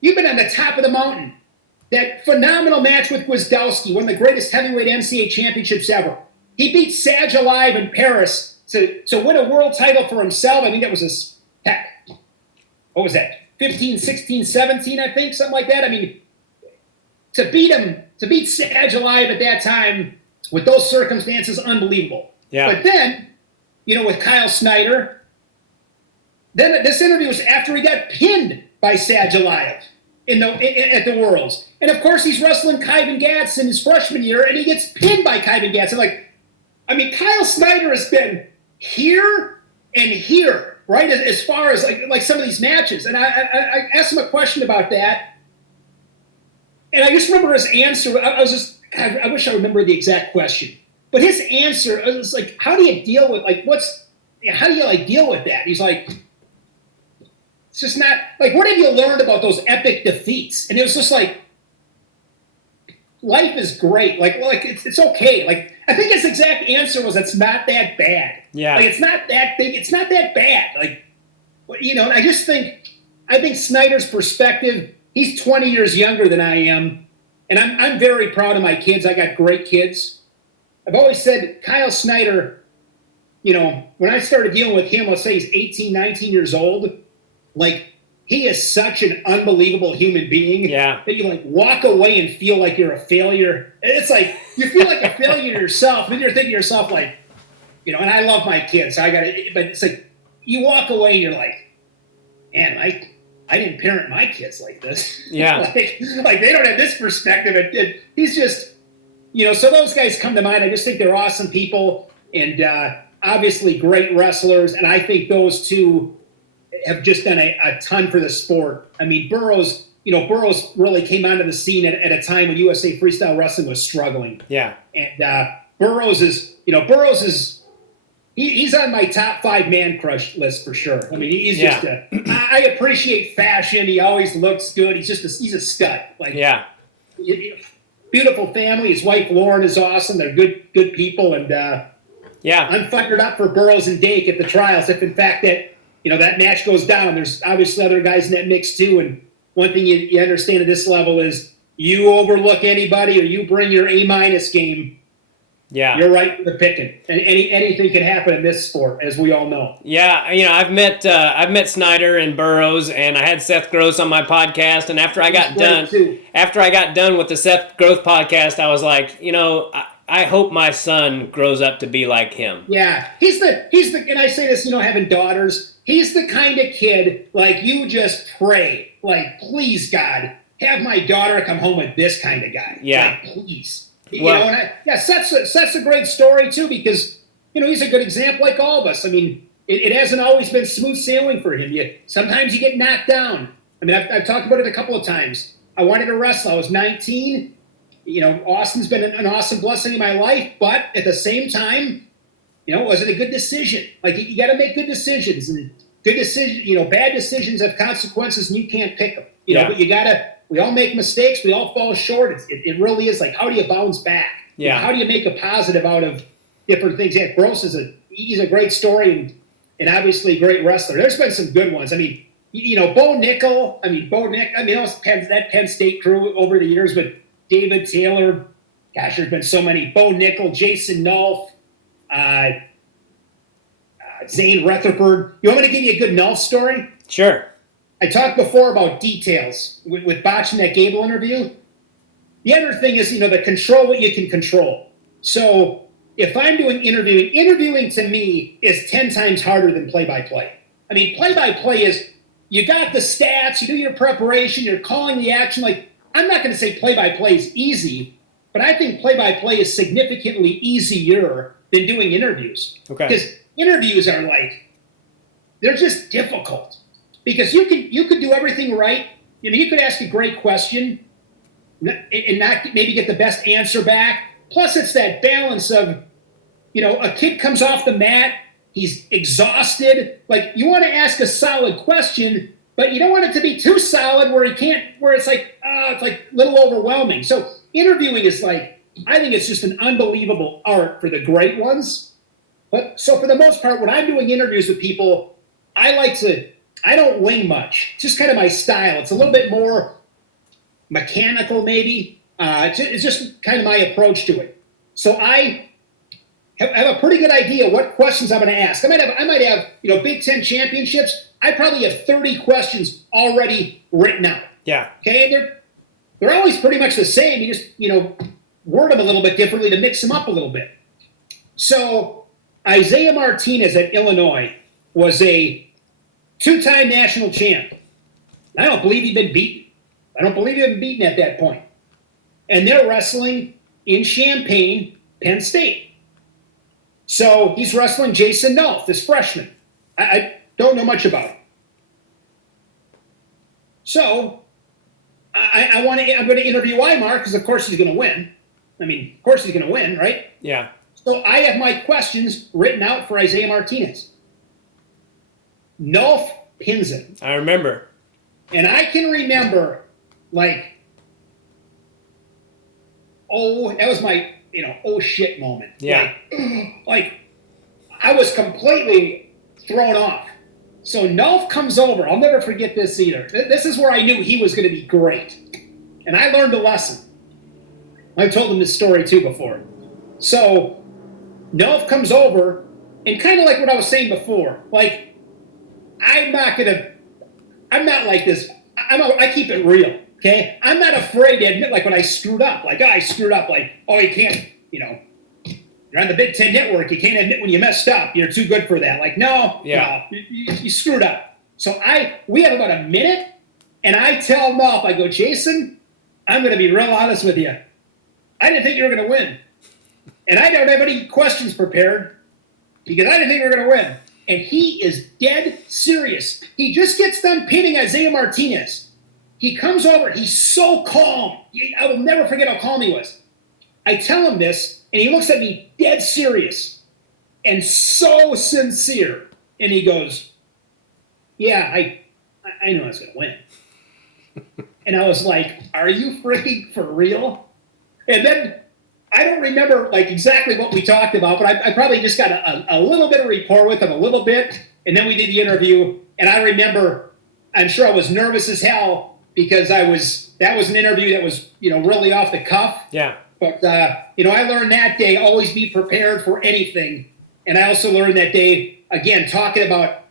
the top of the mountain. That phenomenal match with Gwizdowski, one of the greatest heavyweight NCAA championships ever. He beat Saj Alive in Paris to win a world title for himself. I think that was what was that? 15, 16, 17, I think, something like that. I mean, to beat Saj Alive at that time with those circumstances, unbelievable. Yeah. But then, with Kyle Snyder, then this interview was after he got pinned by Saj Alive at the Worlds. And of course, he's wrestling Kyvan Gatz in his freshman year, and he gets pinned by Kyvan Gatz. Kyle Snyder has been here and here. Right, as far as like some of these matches, and I asked him a question about that, and I just remember his answer. I wish I remembered the exact question, but his answer was like, "How do you deal with how do you deal with that?" He's like, "It's just not like what have you learned about those epic defeats?" And it was just like, life is great. It's okay. Like I think his exact answer was, "It's not that bad." Yeah. Like it's not that big. It's not that bad. And I just think Snyder's perspective. He's 20 years younger than I am, and I'm very proud of my kids. I got great kids. I've always said Kyle Snyder. When I started dealing with him, let's say he's 18, 19 years old. Like he is such an unbelievable human being. Yeah. That you walk away and feel like you're a failure. It's like you feel like a failure yourself, and you're thinking to yourself and I love my kids. So but it's like you walk away and you're like, man, I didn't parent my kids like this. Yeah. like they don't have this perspective. He's just, so those guys come to mind. I just think they're awesome people and obviously great wrestlers. And I think those two have just done a ton for the sport. I mean, Burrows really came onto the scene at a time when USA Freestyle Wrestling was struggling. Yeah. And Burrows is he's on my top 5 man crush list for sure. I mean, he's just I appreciate fashion. He always looks good. He's a stud. Beautiful family. His wife Lauren is awesome. They're good people. And I'm fired up for Burrows and Dake at the trials. If in fact that match goes down, there's obviously other guys in that mix too. And one thing you understand at this level is you overlook anybody or you bring your A- game. Yeah, you're right for the picking. And anything can happen in this sport, as we all know. Yeah, I've met Snyder and Burrows, and I had Seth Gross on my podcast. And after I got done with the Seth Gross podcast, I was like, I hope my son grows up to be like him. Yeah, he's the, and I say this, having daughters, he's the kind of kid you just pray, please God, have my daughter come home with this kind of guy. Yeah, please. Seth's a great story too because he's a good example like all of us. I mean, it hasn't always been smooth sailing for him. Sometimes you get knocked down. I mean, I've talked about it a couple of times. I wanted to wrestle. I was 19. Austin's been an awesome blessing in my life, but at the same time, was it a good decision? You got to make good decisions, and bad decisions have consequences, and you can't pick them. But you got to. We all make mistakes. We all fall short. It really is how do you bounce back? Yeah. How do you make a positive out of different things? Yeah, Gross he's a great story and obviously a great wrestler. There's been some good ones. I mean, Bo Nickel. That Penn State crew over the years with David Taylor. Gosh, there's been so many. Bo Nickel, Jason Nolf, Zane Rutherford. You want me to give you a good Nolf story? Sure. I talked before about details with botching that Gable interview. the other thing is, the control what you can control. So if I'm doing interviewing to me is 10 times harder than play-by-play. I mean, play-by-play is you got the stats, you do your preparation, you're calling the action. Like, I'm not going to say play-by-play is easy, but I think play-by-play is significantly easier than doing interviews. Okay. Because interviews are they're just difficult. Because you could do everything right. You could ask a great question and not maybe get the best answer back. Plus, it's that balance of, a kid comes off the mat, he's exhausted. Like, you want to ask a solid question, but you don't want it to be too solid where it's a little overwhelming. So interviewing is I think it's just an unbelievable art for the great ones. But so for the most part, when I'm doing interviews with people, I don't wing much. It's just kind of my style. It's a little bit more mechanical, maybe. It's just kind of my approach to it. So I have a pretty good idea what questions I'm going to ask. I might have Big Ten championships. I probably have 30 questions already written out. Yeah. Okay, they're always pretty much the same. You just word them a little bit differently to mix them up a little bit. So Isaiah Martinez at Illinois was a 2-time national champ. I don't believe he'd been beaten. I don't believe he'd been beaten at that point. And they're wrestling in Champaign, Penn State. So he's wrestling Jason Nolf, this freshman. I don't know much about him. So I'm going to interview Weimar because, of course, he's going to win. I mean, of course he's going to win, right? Yeah. So I have my questions written out for Isaiah Martinez. Nolf pins him. I remember. And I can remember, that was my, oh shit moment. Yeah. I was completely thrown off. So Nolf comes over. I'll never forget this either. This is where I knew he was going to be great. And I learned a lesson. I've told him this story too before. So Nolf comes over, and kind of like what I was saying before, I'm not like this. I keep it real, okay? I'm not afraid to admit, when I screwed up. I screwed up. You can't, you're on the Big Ten Network. You can't admit when you messed up. You're too good for that. No, you screwed up. So we have about a minute, and I tell Nolf, I go, Jason, I'm going to be real honest with you. I didn't think you were going to win. And I don't have any questions prepared because I didn't think you were going to win. And he is dead serious. He just gets done pinning Isaiah Martinez. He comes over. He's so calm. I will never forget how calm he was. I tell him this, and he looks at me dead serious and so sincere. And he goes, yeah, I know I was going to win. And I was like, are you freaking for real? And then I don't remember exactly what we talked about, but I probably just got a little bit of rapport with him, a little bit, and then we did the interview. And I remember, I'm sure I was nervous as hell because that was an interview that was really off the cuff. Yeah. But I learned that day always be prepared for anything, and I also learned that day again talking about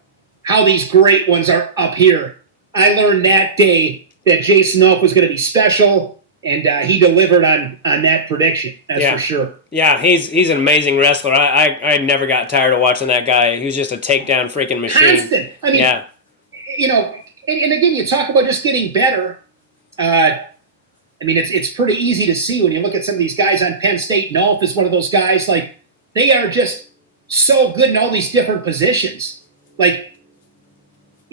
how these great ones are up here. I learned that day that Jason Nolf was going to be special. And he delivered on that prediction, that's for sure. Yeah, he's an amazing wrestler. I never got tired of watching that guy. He was just a takedown freaking machine. Constant. I mean, and again, you talk about just getting better. It's pretty easy to see when you look at some of these guys on Penn State. Nolf is one of those guys, they are just so good in all these different positions.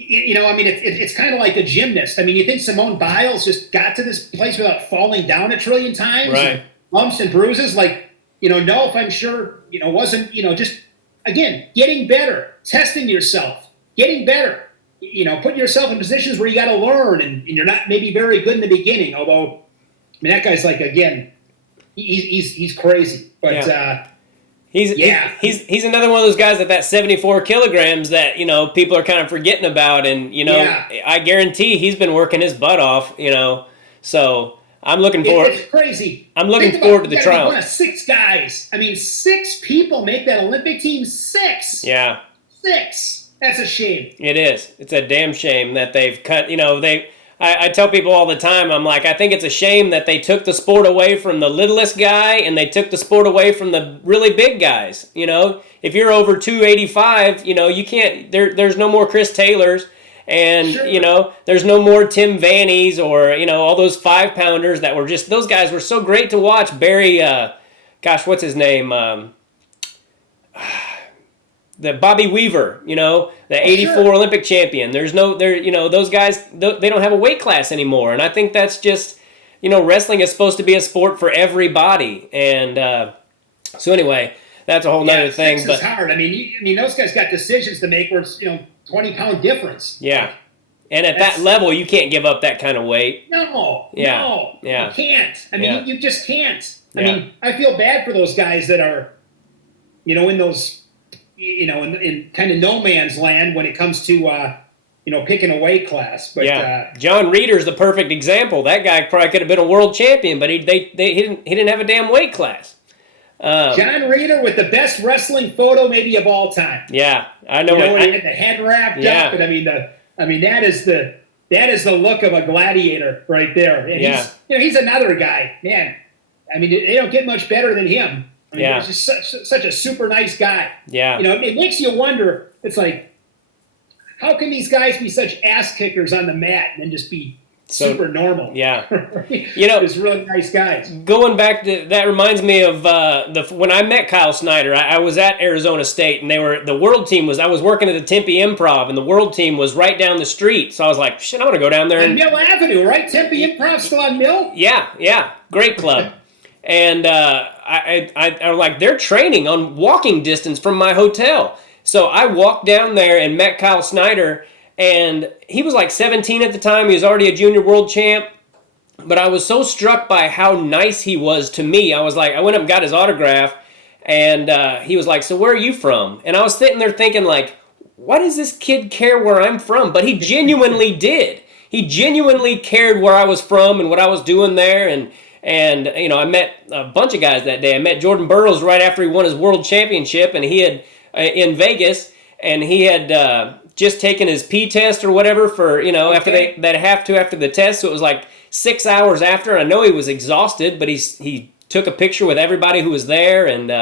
It's kind of like a gymnast. You think Simone Biles just got to this place without falling down a trillion times? Right. And bumps and bruises? Nolf, I'm sure, wasn't, just, again, getting better, testing yourself, getting better, putting yourself in positions where you got to learn and you're not maybe very good in the beginning. Although, that guy's again, he's crazy. But, He's another one of those guys that 74 kilograms that, people are kind of forgetting about. And, I guarantee he's been working his butt off, So I'm looking forward. It's crazy. I'm looking forward to the trial. One of 6 guys. 6 people make that Olympic team. 6. Yeah. 6. That's a shame. It is. It's a damn shame that they've cut, I tell people all the time, I'm like, I think it's a shame that they took the sport away from the littlest guy and they took the sport away from the really big guys. You know, if you're over 285, you know, you can't, there's no more Chris Taylors. And, Sure. you know, there's no more Tim Vannies or, you know, all those 5-pounders that were just, those guys were so great to watch. Barry, gosh, what's his name? The Bobby Weaver, you know, the 84 sure. Olympic champion. You know, those guys, they don't have a weight class anymore. And I think that's just, you know, wrestling is supposed to be a sport for everybody. And so anyway, that's a whole nother thing. But it's hard. I mean, those guys got decisions to make where it's, you know, 20-pound difference. Yeah. And at that level, you can't give up that kind of weight. No. Yeah. You can't. I mean, you just can't. I mean, I feel bad for those guys that are, you know, in those, you know, in kind of no man's land when it comes to, you know, picking a weight class. But John Reeder's the perfect example. That guy probably could have been a world champion, but he didn't have a damn weight class. John Reeder with the best wrestling photo maybe of all time. Yeah, I know. You know, when he had the head wrapped up, and I mean that is the look of a gladiator right there. And he's another guy, man. I mean, they don't get much better than him. I mean, he's just such a super nice guy. Yeah. You know, it makes you wonder. It's like, how can these guys be such ass kickers on the mat and then just be super normal? Yeah. You know, it's really nice guys. Going back to that reminds me of when I met Kyle Snyder. I was at Arizona State, and the world team I was working at the Tempe Improv, and the world team was right down the street. So I was like, shit, I want to go down there. On Mill Avenue, right? Tempe Improv still on Mill? Yeah, great club. And I like, they're training on walking distance from my hotel. So I walked down there and met Kyle Snyder, and he was like 17 at the time. He was already a junior world champ. But I was so struck by how nice he was to me. I was like, I went up and got his autograph, and he was like, so where are you from? And I was sitting there thinking, like, why does this kid care where I'm from? But he genuinely did. He genuinely cared where I was from and what I was doing there. And you know, I met a bunch of guys that day. I met Jordan Burrows right after he won his world championship, and he had in Vegas, and he had just taken his P test or whatever for, you know, after the test. So it was like 6 hours after. I know he was exhausted, but he took a picture with everybody who was there. And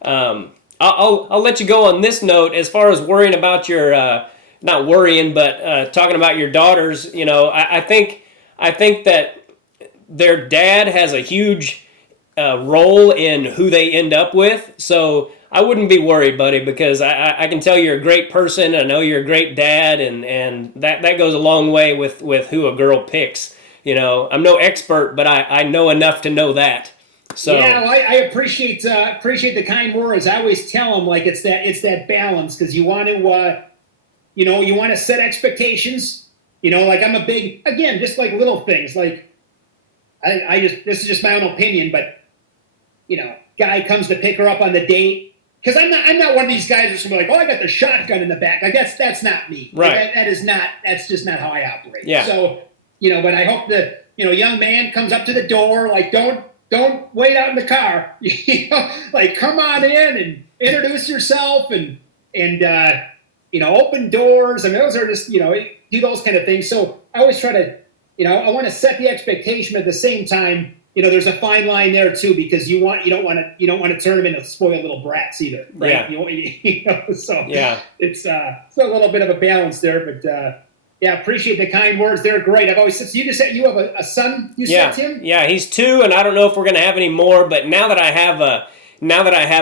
I'll let you go on this note as far as worrying about your not worrying, but talking about your daughters. You know, I think that their dad has a huge role in who they end up with. So I wouldn't be worried, buddy, because I can tell you're a great person. I know you're a great dad, and that goes a long way with who a girl picks. You know, I'm no expert, but I know enough to know that. So yeah, well, I appreciate the kind words. I always tell them, like, it's that balance, because you want to you know, you want to set expectations. You know, like, I'm a big, again, just like little things, like this is just my own opinion, but, you know, guy comes to pick her up on the date, because I'm not one of these guys who's gonna be like, oh, I got the shotgun in the back. Like, that's not me. Right. Like, that's just not how I operate. Yeah. So, you know, but I hope the, you know, young man comes up to the door, like, don't wait out in the car. You know, like, come on in and introduce yourself and you know, open doors. I mean, those are just, you know, do those kind of things. So I always try to, you know, I want to set the expectation, but at the same time, you know, there's a fine line there too, because you don't want to turn them into spoiled little brats either, right? Yeah. You know, so yeah, it's a little bit of a balance there, but yeah, appreciate the kind words. They're great. I've always said, so you just said you have a son. You said, Tim? Yeah, he's 2, and I don't know if we're gonna have any more. But now that I have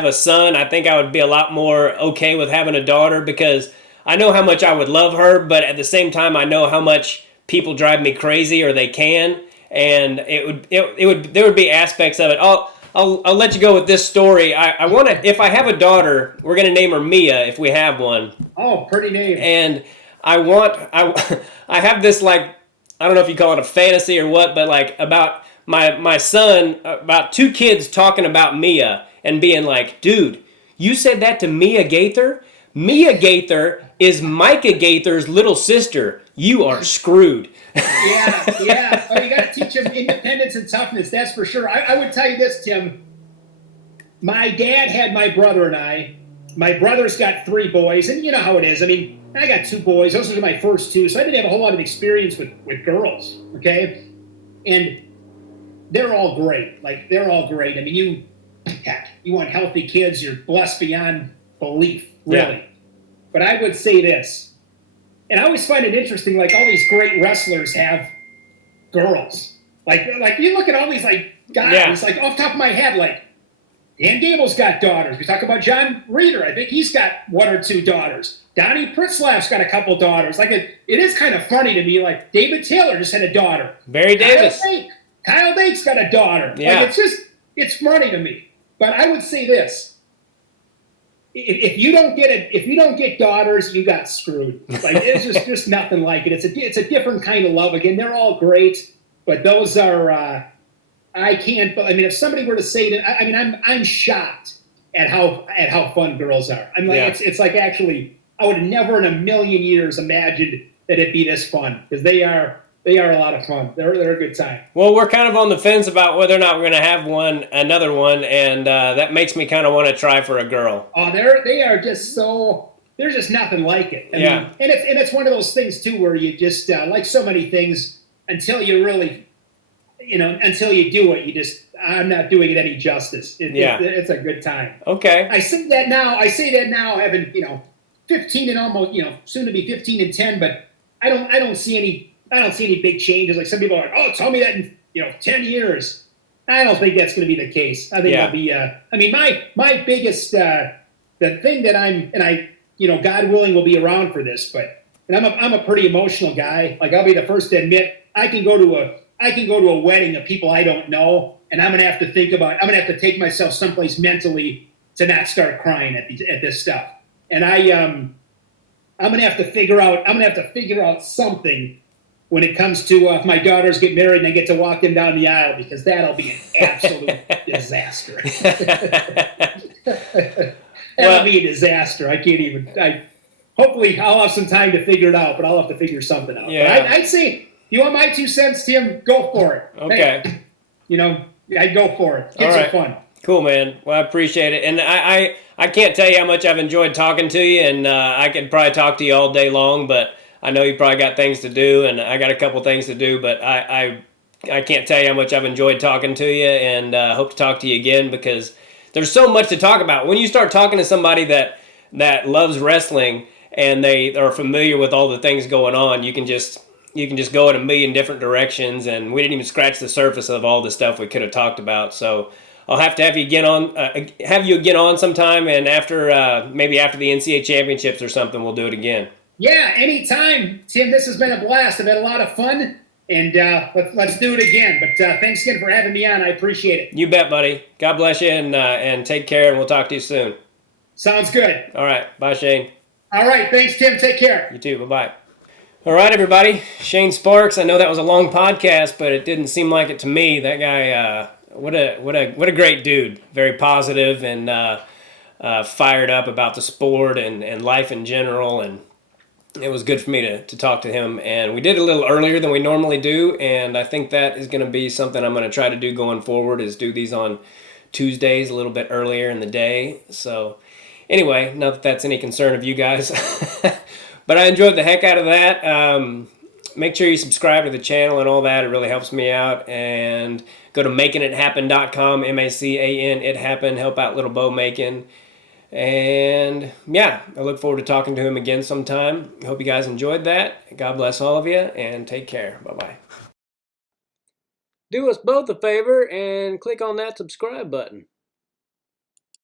a son, I think I would be a lot more okay with having a daughter, because I know how much I would love her, but at the same time, I know how much people drive me crazy, or they can, and there would be aspects of it. I'll let you go with this story. I want to, if I have a daughter, we're gonna name her Mia if we have one. Oh, pretty name. And I have this, like, I don't know if you call it a fantasy or what, but like about my son, about 2 kids talking about Mia and being like, dude, you said that to Mia Gaither? Mia Gaither is Micah Gaither's little sister. You are screwed. Yeah. Oh, you got to teach them independence and toughness. That's for sure. I would tell you this, Tim. My dad had my brother and I. My brother's got 3 boys, and you know how it is. I mean, I got 2 boys. Those are my first 2, so I didn't have a whole lot of experience with girls. Okay, and they're all great. Like, they're all great. I mean, you want healthy kids, you're blessed beyond belief, really. Yeah. But I would say this, and I always find it interesting. Like, all these great wrestlers have girls. Like you look at all these like guys. Like, off the top of my head, like Dan Gable's got daughters. We talk about John Reeder. I think he's got 1 or 2 daughters. Donnie Pritzlaff's got a couple daughters. Like, it is kind of funny to me. Like, David Taylor just had a daughter. Barry Davis. Kyle Bates got a daughter. Yeah. Like, it's funny to me. But I would say this: if you don't get daughters, you got screwed. Like, it's just nothing like it. It's a different kind of love. Again, they're all great, but those are. I can't. I mean, if somebody were to say that, I mean, I'm shocked at how fun girls are. I'm like, it's like, actually, I would have never in a million years imagined that it'd be this fun, because they are a lot of fun. They're a good time. Well, we're kind of on the fence about whether or not we're going to have another one, and that makes me kind of want to try for a girl. Oh, they are just so. There's just nothing like it. I mean, and it's one of those things too where you just like so many things, until you really. Until you do it, I'm not doing it any justice. It's a good time. Okay. I say that now, having, 15 and almost, soon to be 15 and 10, but I don't see any big changes. Like, some people are like, oh, tell me that in, 10 years. I don't think that's going to be the case. I think it'll be, I mean, my biggest, the thing that I, God willing, will be around for this, and I'm a pretty emotional guy. Like, I'll be the first to admit, I can go to a wedding of people I don't know, and I'm going to have to take myself someplace mentally to not start crying at this stuff. And I'm going to have to figure out something when it comes to if my daughters get married and I get to walk them down the aisle, because that'll be an absolute disaster. That'll be a disaster. I can't even. Hopefully, I'll have some time to figure it out, but I'll have to figure something out. Yeah. But I'd say, you want my 2 cents, Tim? Go for it. Okay. Hey, I'd go for it. Kids are fun. Cool, man. Well, I appreciate it. And I can't tell you how much I've enjoyed talking to you, and I could probably talk to you all day long, but I know you probably got things to do, and I got a couple things to do, but I can't tell you how much I've enjoyed talking to you, and hope to talk to you again, because there's so much to talk about. When you start talking to somebody that loves wrestling and they are familiar with all the things going on, you can just go in a million different directions, and we didn't even scratch the surface of all the stuff we could have talked about. So I'll have to have you again on sometime, and maybe after the NCAA championships or something, we'll do it again. Yeah, anytime, Tim. This has been a blast. I've had a lot of fun, and let's do it again. But thanks again for having me on. I appreciate it. You bet, buddy. God bless you, and take care, and we'll talk to you soon. Sounds good. All right. Bye, Shane. All right. Thanks, Tim. Take care. You too. Bye-bye. All right, everybody. Shane Sparks. I know that was a long podcast, but it didn't seem like it to me. That guy, what a great dude. Very positive and fired up about the sport and life in general. And it was good for me to talk to him. And we did it a little earlier than we normally do, and I think that is going to be something I'm going to try to do going forward, is do these on Tuesdays a little bit earlier in the day. So anyway, not that that's any concern of you guys. But I enjoyed the heck out of that. Make sure you subscribe to the channel and all that. It really helps me out. And go to makingithappen.com, MACAN, it happen. Help out little Bo Macon. And yeah, I look forward to talking to him again sometime. Hope you guys enjoyed that. God bless all of you, and take care. Bye-bye. Do us both a favor and click on that subscribe button.